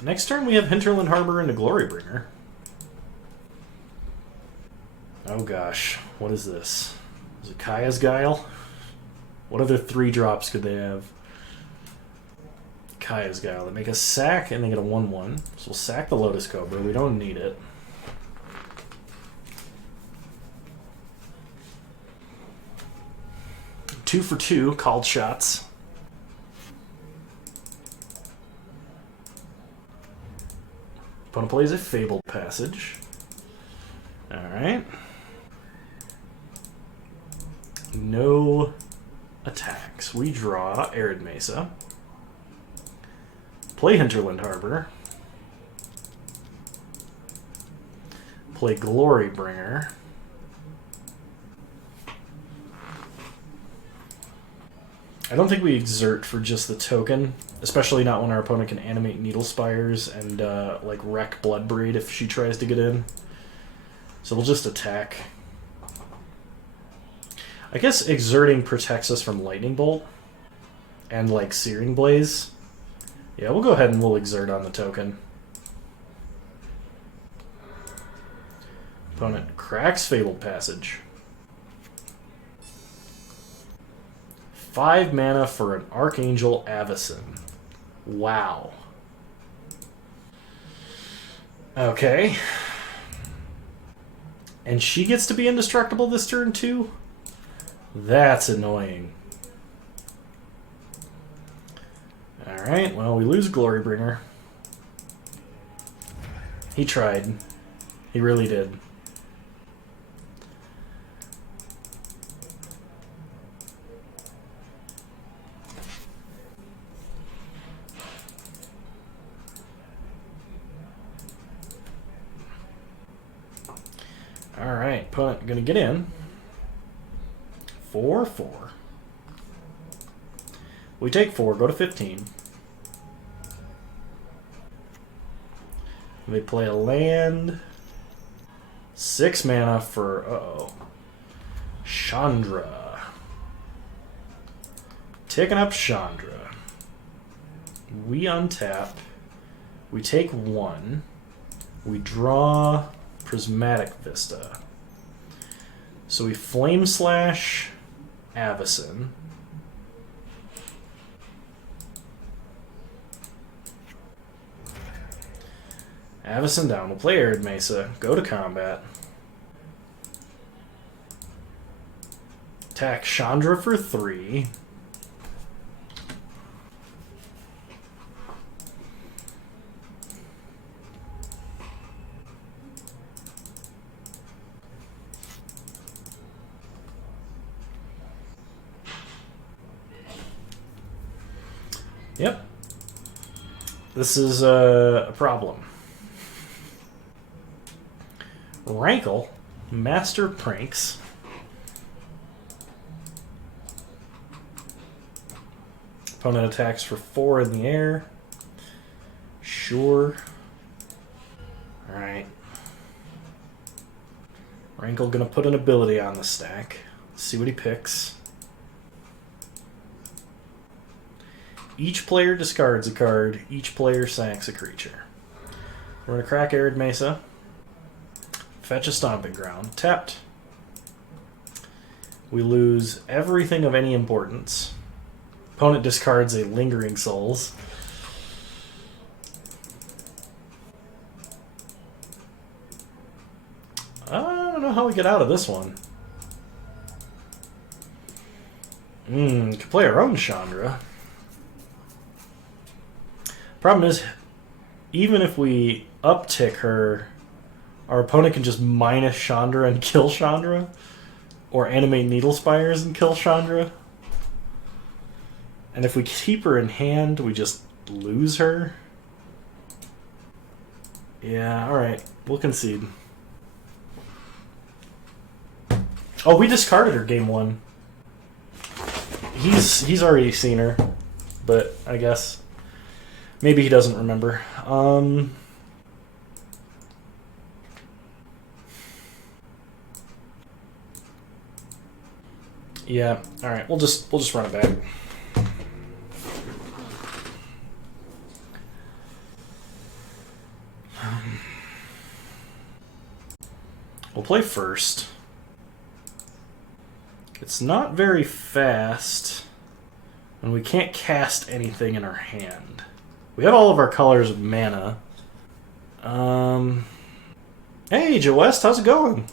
Next turn we have Hinterland Harbor into Glorybringer. Oh gosh, what is this? Is it Kaya's Guile? What other 3-drops could they have? Kaya's Guile. They make a sack and they get a 1/1. So we'll sack the Lotus Cobra. We don't need it. Two for 2, called shots. Opponent plays a Fabled Passage. Alright. No attacks. We draw Arid Mesa. Play Hinterland Harbor. Play Glorybringer. I don't think we exert for just the token, especially not when our opponent can animate Needle Spires and like wreck Bloodbreed if she tries to get in. So we'll just attack. I guess exerting protects us from Lightning Bolt and like Searing Blaze. Yeah, we'll go ahead and we'll exert on the token. Opponent cracks Fabled Passage. 5 mana for an Archangel Avacyn. Wow. Okay. And she gets to be indestructible this turn too? That's annoying. Alright, well, we lose Glorybringer. He tried. He really did. Alright, opponent gonna get in. 4/4. We take 4, go to 15. They play a land. 6 mana for, uh-oh, Chandra. Taking up Chandra. We untap. We take 1. We draw Prismatic Vista. So we Flame Slash Avacyn. Avacyn down. We'll play Arid Mesa. Go to combat. Attack Chandra for 3. Yep. This is a problem. Rankle, Master Pranks. Opponent attacks for 4 in the air. Sure. Alright. Rankle gonna put an ability on the stack. See what he picks. Each player discards a card. Each player sacks a creature. We're going to crack Arid Mesa. Fetch a Stomping Ground. Tapped. We lose everything of any importance. Opponent discards a Lingering Souls. I don't know how we get out of this one. Could play our own Chandra. Problem is, even if we uptick her, our opponent can just minus Chandra and kill Chandra, or animate Needle Spires and kill Chandra. And if we keep her in hand, we just lose her. Yeah, alright. We'll concede. Oh, we discarded her game 1. He's already seen her, but I guess... maybe he doesn't remember. Yeah. All right. We'll just run it back. We'll play first. It's not very fast, and we can't cast anything in our hand. We have all of our colors of mana. Hey, Joe West, how's it going?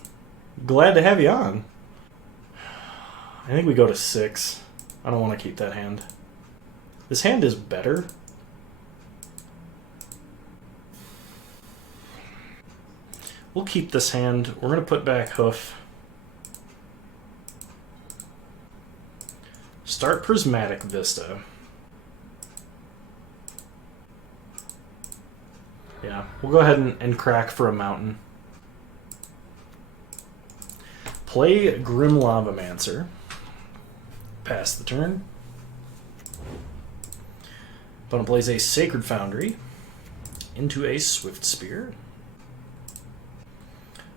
Glad to have you on. I think we go to 6. I don't want to keep that hand. This hand is better. We'll keep this hand. We're going to put back Hoof. Start Prismatic Vista. We'll go ahead and crack for a mountain. Play Grim Lavamancer. Pass the turn. Opponent plays a Sacred Foundry into a Swift Spear.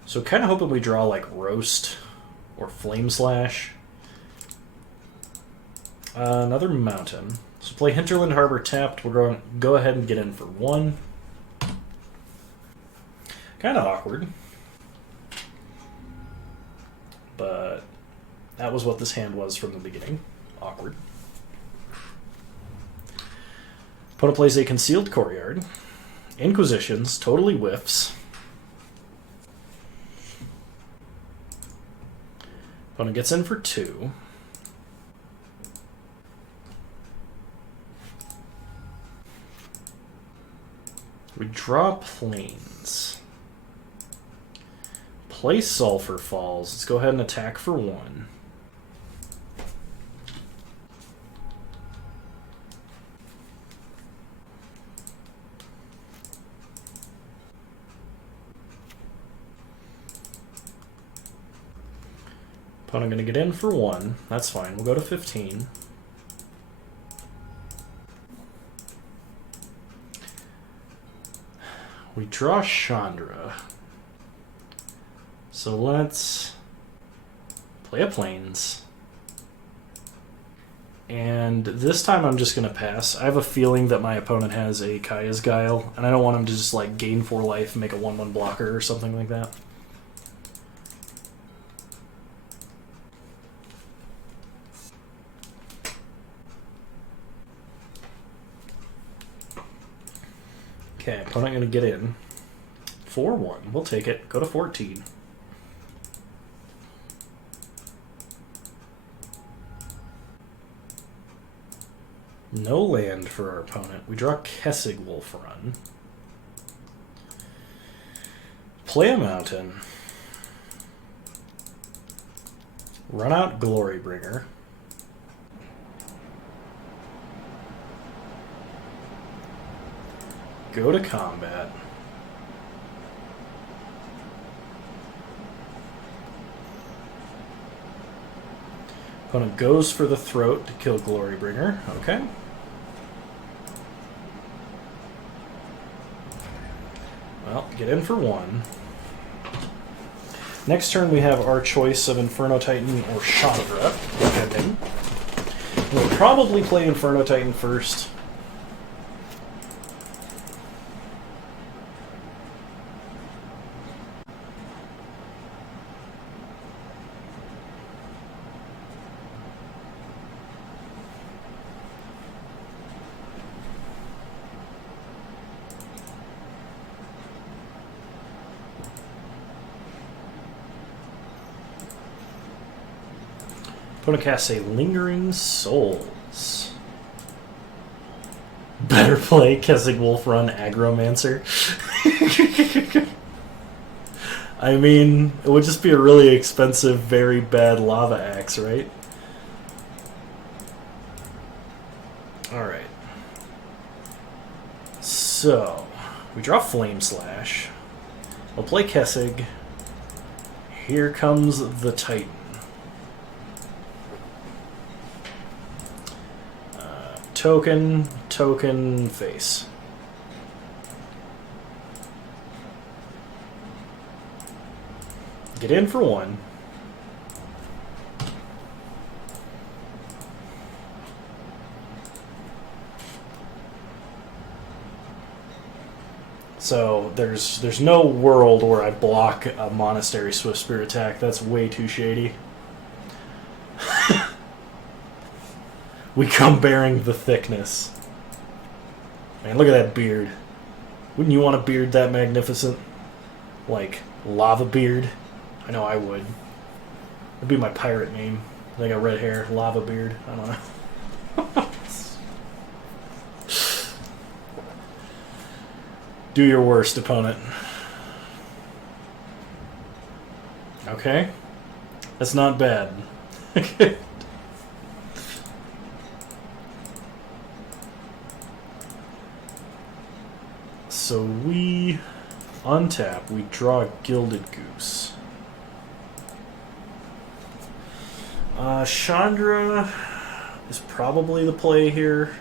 So kind of hoping we draw like Roast or Flame Slash. Another mountain. So play Hinterland Harbor tapped. We're going to go ahead and get in for 1. Kind of awkward. But that was what this hand was from the beginning. Awkward. Opponent plays a Concealed Courtyard. Inquisitions, totally whiffs. Opponent gets in for 2. We draw Plains. Play Sulphur Falls. Let's go ahead and attack for 1. Opponent going to get in for 1. That's fine. We'll go to 15. We draw Chandra. So let's play a Plains. And this time I'm just going to pass. I have a feeling that my opponent has a Kaya's Guile, and I don't want him to just like gain 4 life and make a 1/1 blocker or something like that. Okay, opponent going to get in. 4-1. We'll take it. Go to 14. No land for our opponent. We draw Kessig Wolf Run. Play a mountain. Run out Glorybringer. Go to combat. Opponent goes for the throat to kill Glorybringer. Okay. Well, get in for 1. Next turn we have our choice of Inferno Titan or Chandra, depending. We'll probably play Inferno Titan first. Opponent casts a Lingering Souls. Better play Kessig Wolf Run Agromancer. I mean, it would just be a really expensive, very bad Lava Axe, right? Alright. So, we draw Flame Slash. We'll play Kessig. Here comes the Titan. Token, face. Get in for 1. So there's no world where I block a Monastery Swift Spear attack. That's way too shady. We come bearing the thickness. Man, look at that beard. Wouldn't you want a beard that magnificent? Like, Lava Beard? I know I would. That'd be my pirate name. I got red hair, Lava Beard. I don't know. Do your worst, opponent. Okay. That's not bad. so we untap, we draw a Gilded Goose. Chandra is probably the play here.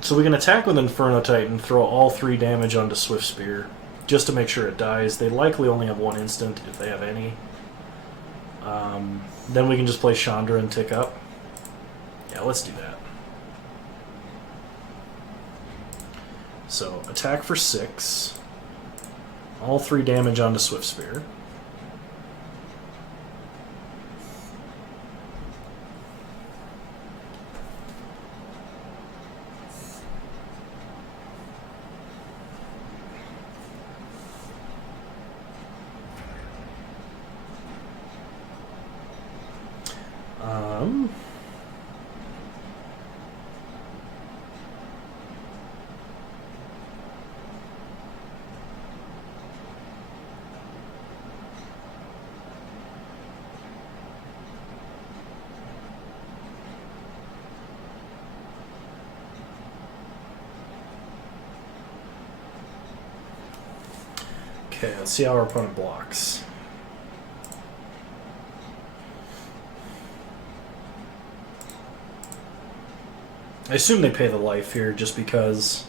So we can attack with Inferno Titan, throw all 3 damage onto Swift Spear, just to make sure it dies. They likely only have 1 instant, if they have any. Then we can just play Chandra and tick up. Yeah, let's do that. So, attack for 6. All 3 damage onto Swift Spear. Okay, let's see how our opponent blocks. I assume they pay the life here just because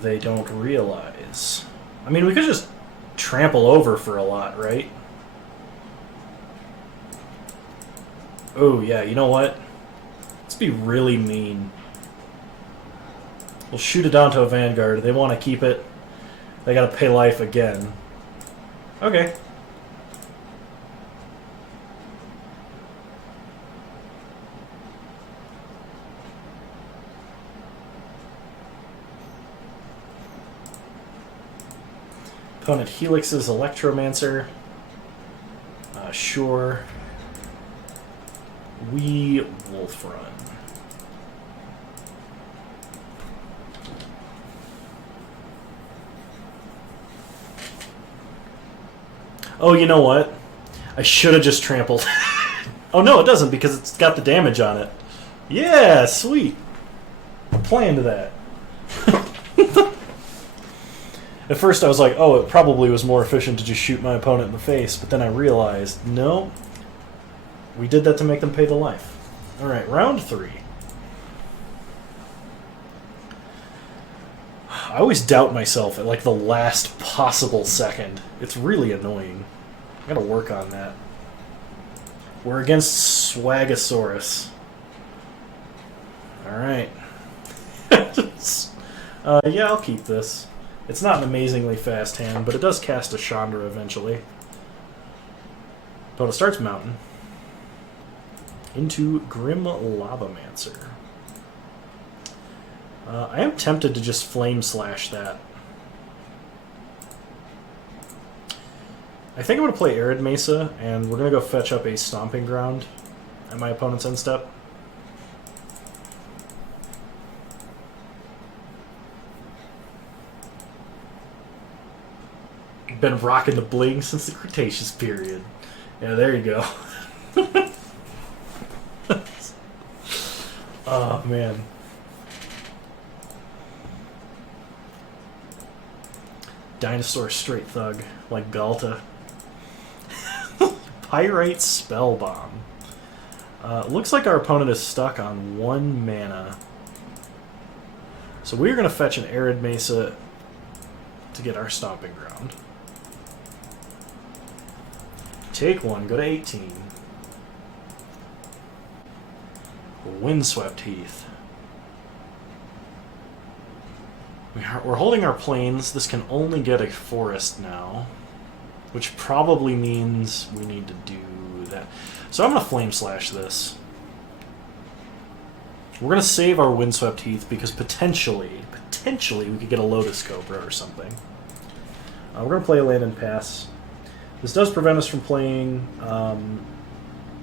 they don't realize. I mean, we could just trample over for a lot, right? Oh, yeah, you know what? Let's be really mean. We'll shoot it down to a Vanguard. They want to keep it. They gotta pay life again. Okay. Opponent Helix's Electromancer. Sure. We Wolf Run. Oh, you know what? I should have just trampled. Oh, no, it doesn't because it's got the damage on it. Yeah, sweet. Planned that. At first I was like, oh, it probably was more efficient to just shoot my opponent in the face, but then I realized, no, we did that to make them pay the life. Alright, round 3. I always doubt myself at like the last possible second. It's really annoying. I gotta work on that. We're against Swagasaurus. Alright. Yeah, I'll keep this. It's not an amazingly fast hand, but it does cast a Chandra eventually. Opponent starts Mountain. Into Grim Lavamancer. I am tempted to just Flame Slash that. I think I'm going to play Arid Mesa, and we're going to go fetch up a Stomping Ground at my opponent's end step. Been rocking the bling since the Cretaceous period. Yeah, there you go. Oh, man. Dinosaur straight thug, like Galta. Pyrite Spellbomb. Looks like our opponent is stuck on 1 mana. So we're going to fetch an Arid Mesa to get our Stomping Ground. Take 1, go to 18. Windswept Heath. We're holding our plains. This can only get a forest now, which probably means we need to do that. So I'm going to Flame Slash this. We're going to save our Windswept Heath because potentially we could get a Lotus Cobra or something. We're going to play a land and pass. This does prevent us from playing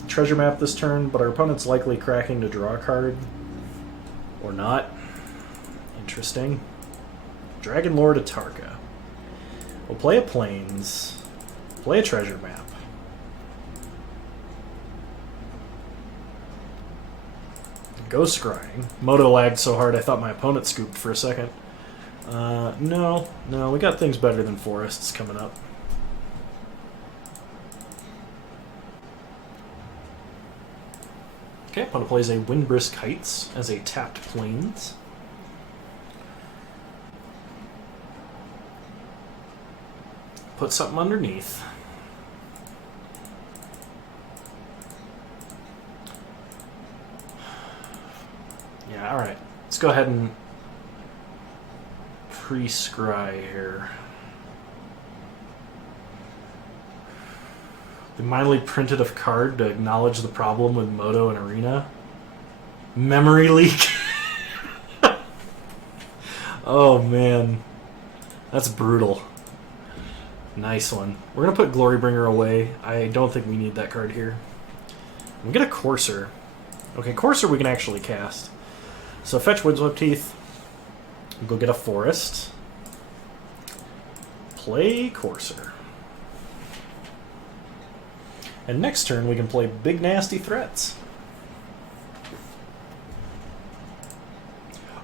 Treasure Map this turn, but our opponent's likely cracking to draw a card. Or not. Interesting. Dragon Lord Atarka. We'll play a Plains. Play a Treasure Map. Go scrying. Moto lagged so hard I thought my opponent scooped for a second. No, we got things better than forests coming up. Okay, opponent plays a Windbrisk Heights as a tapped Plains. Put something underneath. Yeah, alright. Let's go ahead and pre-scry here. They mildly printed a card to acknowledge the problem with Moto and Arena. Memory leak. Oh man. That's brutal. Nice one. We're going to put Glorybringer away. I don't think we need that card here. We get a Coarser. Okay, Coarser we can actually cast. So fetch Windswept Teeth. We'll go get a Forest. Play Coarser. And next turn we can play Big Nasty Threats.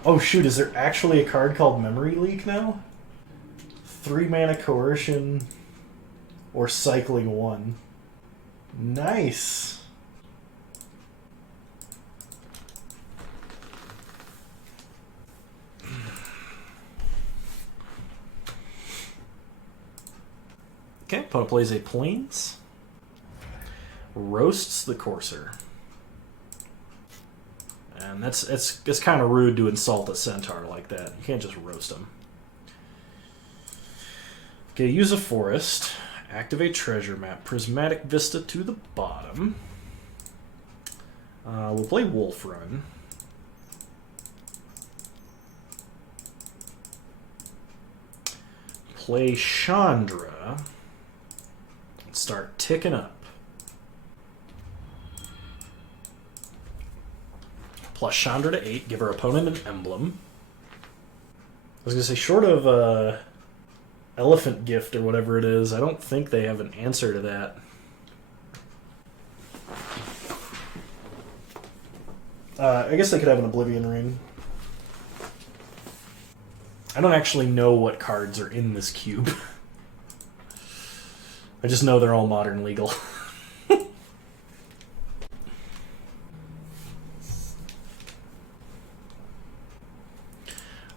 Oh shoot, is there actually a card called Memory Leak now? 3 mana Coercion or Cycling 1. Nice! Okay, opponent plays a Plains. Roasts the Coarser. And it's kind of rude to insult a Centaur like that. You can't just roast him. Okay, use a Forest. Activate Treasure Map. Prismatic Vista to the bottom. We'll play Wolf Run. Play Chandra. Start ticking up. Plus Chandra to 8, give her opponent an emblem. I was going to say, short of Elephant Gift or whatever it is, I don't think they have an answer to that. I guess they could have an Oblivion Ring. I don't actually know what cards are in this cube. I just know they're all modern legal.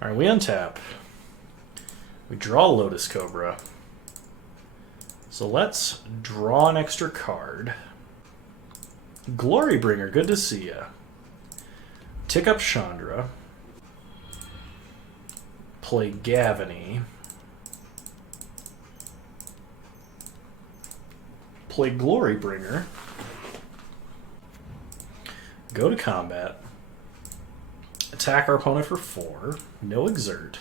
Alright, we untap. We draw Lotus Cobra. So let's draw an extra card. Glorybringer, good to see ya. Tick up Chandra. Play Gavany. Play Glorybringer. Go to combat. Attack our opponent for 4. No exert.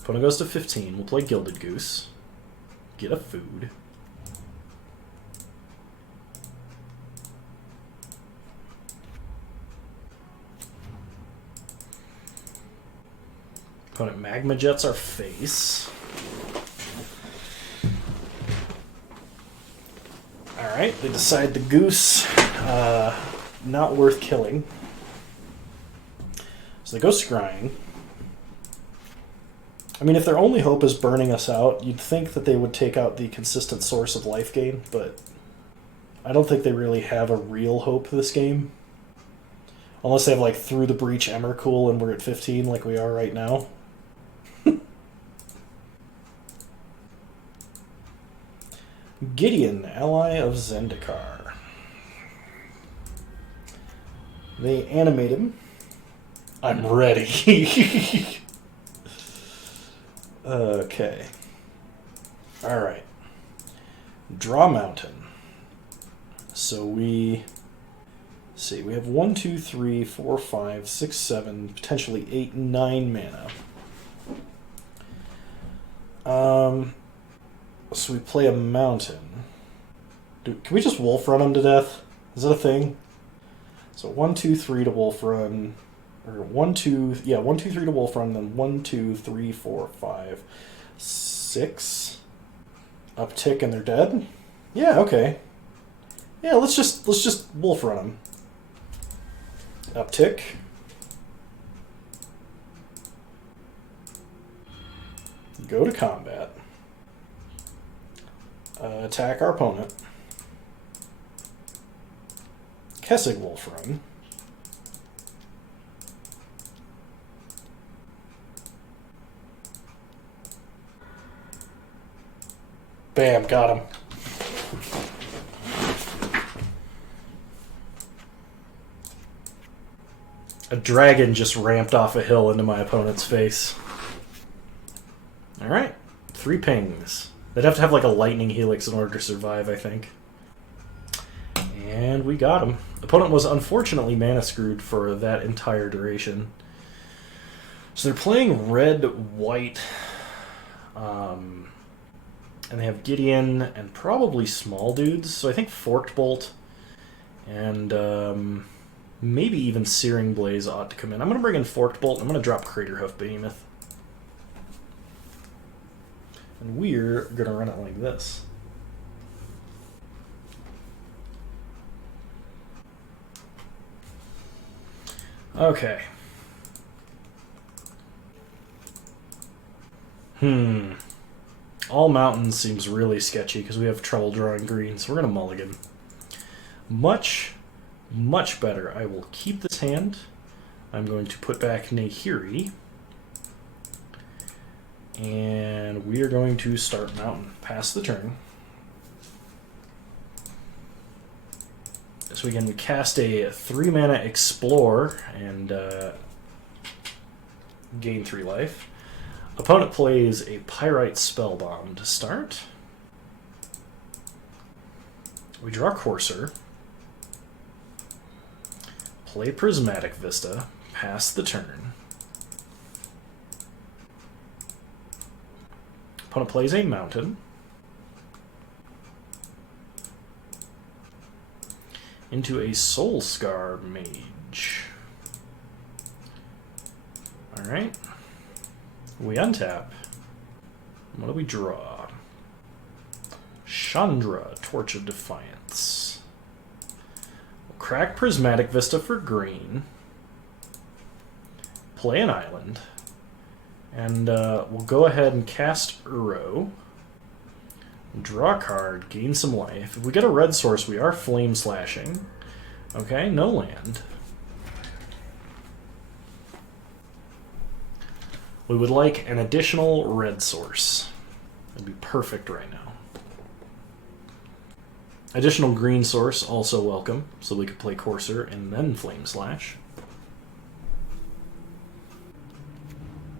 Opponent goes to 15. We'll play Gilded Goose. Get a food. Opponent Magma Jets our face. Alright, they decide the goose not worth killing. So they go scrying. I mean, if their only hope is burning us out, you'd think that they would take out the consistent source of life gain, but I don't think they really have a real hope this game. Unless they have, like, Through the Breach Emrakul and we're at 15 like we are right now. Gideon, ally of Zendikar. They animate him. I'm ready. Okay. Alright. Draw Mountain. So we see, we have 1, 2, 3, 4, 5, 6, 7, potentially 8, 9 mana. So we play a mountain. Can we just Wolf Run him to death? Is that a thing? So 1, 2, 3 to Wolf Run. Or 1, 2, yeah, 1, 2, 3 to Wolf Run, then 1, 2, 3, 4, 5, 6. Uptick and they're dead? Yeah, okay. Yeah, let's just Wolf Run them. Uptick. Go to combat. Attack our opponent. Kessig Wolf Run. Bam, got him. A dragon just ramped off a hill into my opponent's face. Alright, 3 pings. They'd have to have like a lightning helix in order to survive, I think. And we got him. Opponent was unfortunately mana screwed for that entire duration. So they're playing red-white. And they have Gideon and probably small dudes. So I think Forked Bolt and maybe even Searing Blaze ought to come in. I'm going to bring in Forked Bolt. I'm going to drop Craterhoof Behemoth. And we're going to run it like this. Okay. All mountains seems really sketchy because we have trouble drawing green, so we're going to mulligan. Much better. I will keep this hand. I'm going to put back Nahiri. And we are going to start mountain. Pass the turn. So we can cast a 3-mana Explore and gain 3 life. Opponent plays a Pyrite Spellbomb to start. We draw Coarser. Play Prismatic Vista. Pass the turn. Opponent plays a Mountain. Into a Soulscar Mage. Alright. We untap. What do we draw? Chandra, Torch of Defiance. We'll crack Prismatic Vista for green. Play an island. And we'll go ahead and cast Uro. Draw a card, gain some life. If we get a red source, we are Flame Slashing. Okay, no land. We would like an additional red source. That'd be perfect right now. Additional green source, also welcome, so we could play Coarser and then Flame Slash.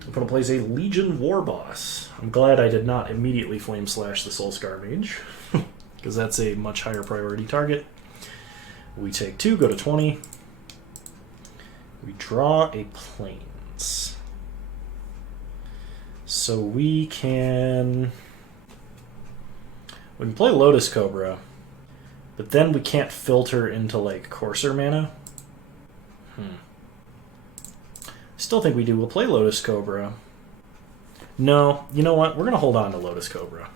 Opponent plays a Legion Warboss. I'm glad I did not immediately Flame Slash the Soulscar Mage, because that's a much higher priority target. We take 2, go to 20. We draw a Plains. So we can play Lotus Cobra, but then we can't filter into like Coarser mana. Still think we do. We'll play Lotus Cobra. No, you know what? We're going to hold on to Lotus Cobra.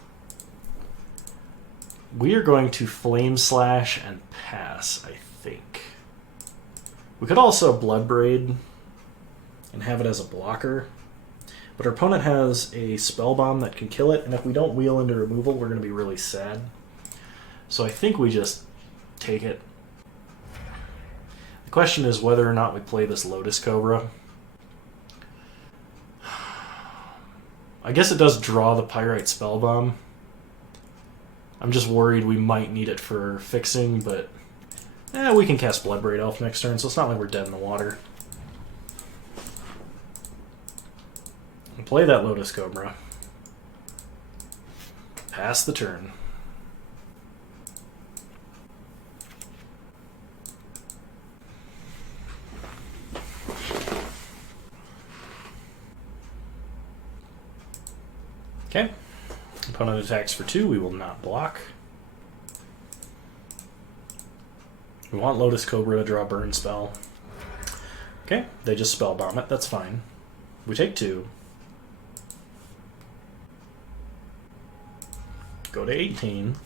We are going to Flame Slash and pass, I think. We could also Bloodbraid and have it as a blocker. But our opponent has a Spell Bomb that can kill it, and if we don't wheel into removal, we're going to be really sad. So I think we just take it. The question is whether or not we play this Lotus Cobra. I guess it does draw the Pyrite Spell Bomb. I'm just worried we might need it for fixing, but we can cast Bloodbraid Elf next turn, so it's not like we're dead in the water. Play that Lotus Cobra. Pass the turn. Okay. Opponent attacks for 2. We will not block. We want Lotus Cobra to draw a burn spell. Okay, they just spell bomb it. That's fine. We take 2. Go to 18.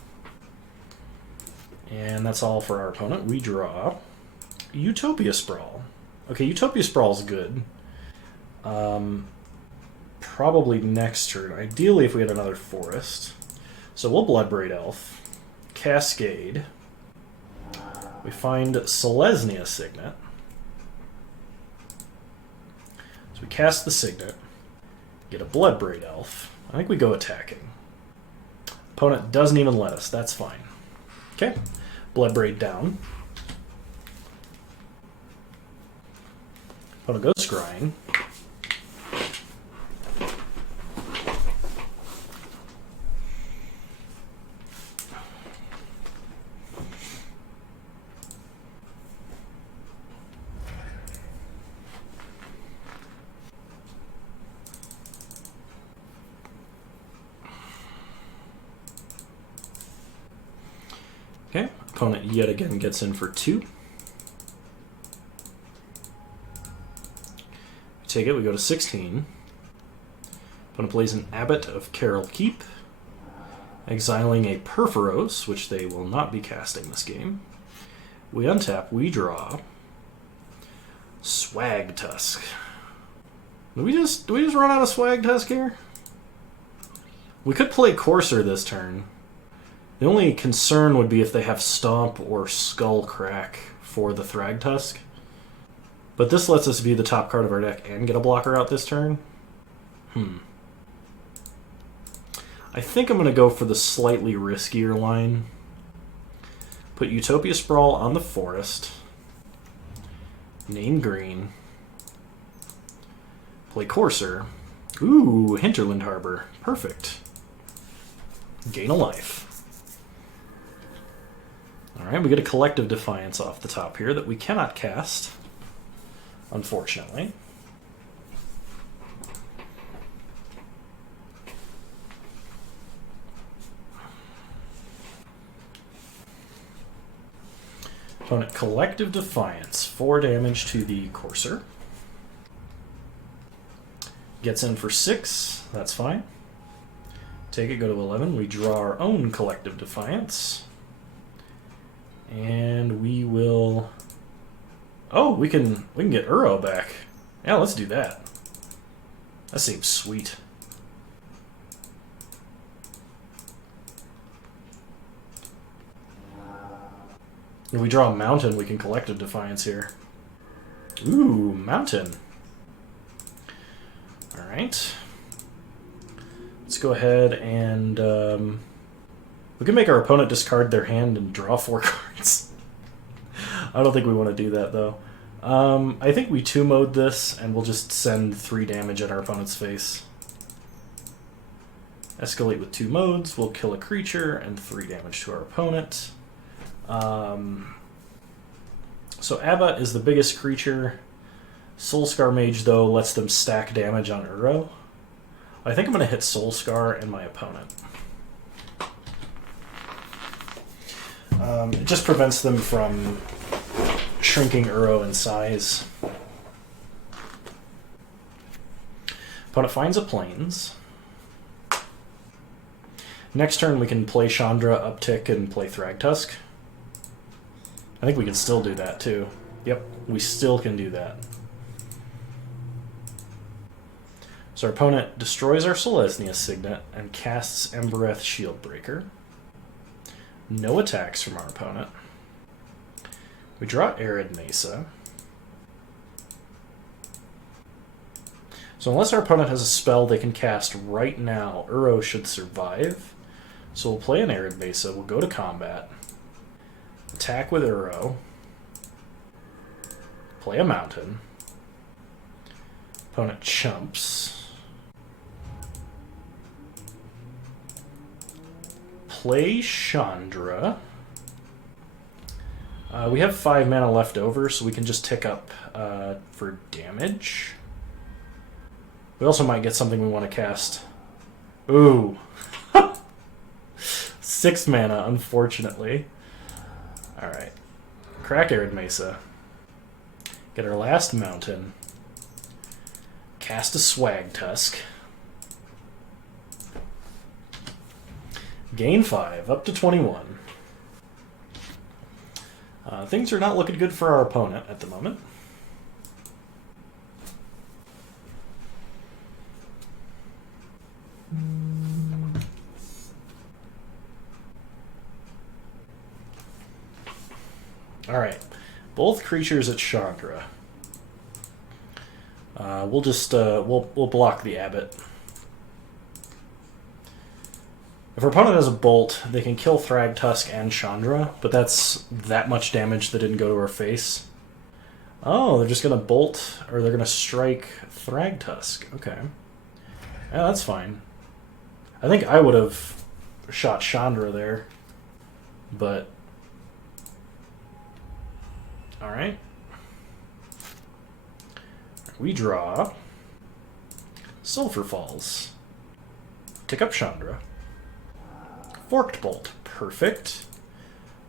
And that's all for our opponent. We draw Utopia Sprawl. Okay, Utopia Sprawl's good. Probably next turn. Ideally, if we had another forest. So we'll Bloodbraid Elf. Cascade. We find Selesnya Signet. So we cast the Signet. Get a Bloodbraid Elf. I think we go attacking. Opponent doesn't even let us. That's fine. Okay. Bloodbraid down. Opponent goes scrying. Okay, opponent yet again gets in for 2. We take it, we go to 16. Opponent plays an Abbot of Carol Keep, exiling a Perforos, which they will not be casting this game. We untap, we draw. Swag Tusk. Do we just run out of Swag Tusk here? We could play Coarser this turn. The only concern would be if they have Stomp or Skull Crack for the Throg Tusk. But this lets us be the top card of our deck and get a blocker out this turn. I think I'm going to go for the slightly riskier line. Put Utopia Sprawl on the forest. Name green. Play Coarser. Ooh, Hinterland Harbor. Perfect. Gain a life. Alright, we get a Collective Defiance off the top here that we cannot cast, unfortunately. Opponent Collective Defiance, 4 damage to the Coarser. Gets in for 6, that's fine. Take it, go to 11. We draw our own Collective Defiance. And we will... Oh, we can get Uro back. Yeah, let's do that. That seems sweet. If we draw a mountain, we can Collective Defiance here. Ooh, mountain. Alright. Let's go ahead and... we can make our opponent discard their hand and draw 4 cards. I don't think we want to do that, though. I think we 2-mode this, and we'll just send 3 damage at our opponent's face. Escalate with 2 modes, we'll kill a creature, and 3 damage to our opponent. So Abbot is the biggest creature. Soulscar Mage, though, lets them stack damage on Uro. I think I'm going to hit Soulscar and my opponent. It just prevents them from shrinking Uro in size. Opponent finds a Plains. Next turn we can play Chandra, uptick, and play Throg Tusk. I think we can still do that too. Yep, we still can do that. So our opponent destroys our Selesnya Signet and casts Embereth Shieldbreaker. No attacks from our opponent. We draw Arid Mesa. So unless our opponent has a spell they can cast right now, Uro should survive. So we'll play an Arid Mesa, we'll go to combat, attack with Uro, play a mountain, opponent chumps, play Chandra. We have 5 mana left over, so we can just tick up for damage. We also might get something we want to cast. Ooh. 6 mana, unfortunately. Alright. Crack Arid Mesa. Get our last mountain. Cast a Swag Tusk. Gain 5, up to 21. Things are not looking good for our opponent at the moment. Alright. Both creatures at Chandra. We'll just we'll block the Abbot. If our opponent has a bolt, they can kill Throg, Tusk, and Chandra, but that's that much damage that didn't go to our face. Oh, they're just gonna bolt, or they're gonna strike Throg Tusk. Okay. Yeah, that's fine. I think I would have shot Chandra there, but... Alright. We draw Sulphur Falls. Tick up Chandra. Forked Bolt. Perfect.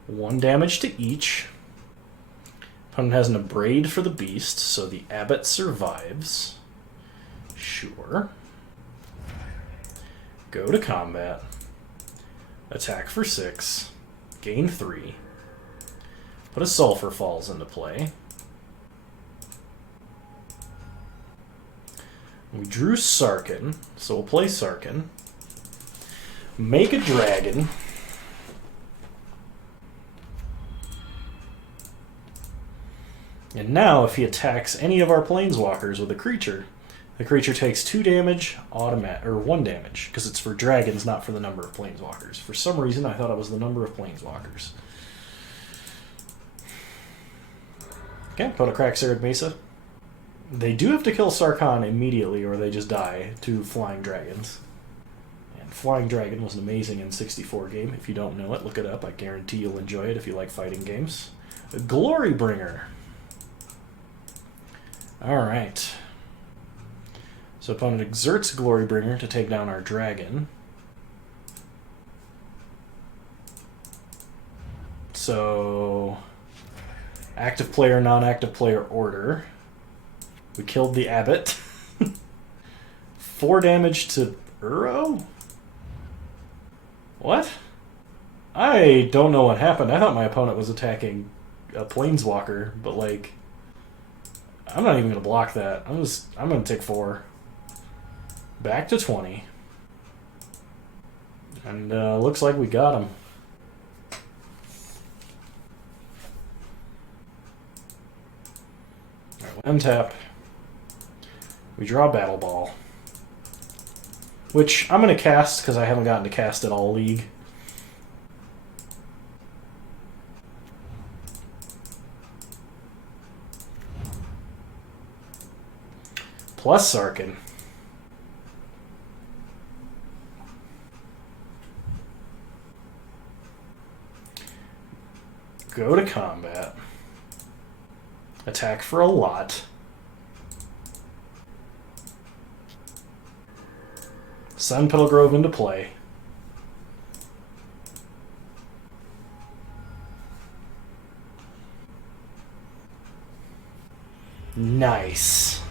1 damage to each. Opponent has an Abrade for the beast, so the Abbot survives. Sure. Go to combat. Attack for 6. Gain 3. Put a Sulphur Falls into play. We drew Sarkin, so we'll play Sarkin. Make a dragon. And now, if he attacks any of our planeswalkers with a creature, the creature takes 2 damage, or 1 damage, because it's for dragons, not for the number of planeswalkers. For some reason, I thought it was the number of planeswalkers. Okay, put a Cracksarid Mesa. They do have to kill Sarkhan immediately, or they just die to Flying Dragons. Flying Dragon was an amazing N64 game. If you don't know it, look it up. I guarantee you'll enjoy it if you like fighting games. Glorybringer. Alright. So opponent exerts Glorybringer to take down our dragon. So... active player, non-active player order. We killed the Abbot. 4 damage to Uro? What? I don't know what happened. I thought my opponent was attacking a planeswalker, but like, I'm not even gonna block that. I'm gonna take 4. Back to 20. And looks like we got him. Alright, untap. We draw Battle Ball. Which I'm going to cast because I haven't gotten to cast it all league. Plus Sarkin. Go to combat. Attack for a lot. Sunpetal Grove into play. Nice.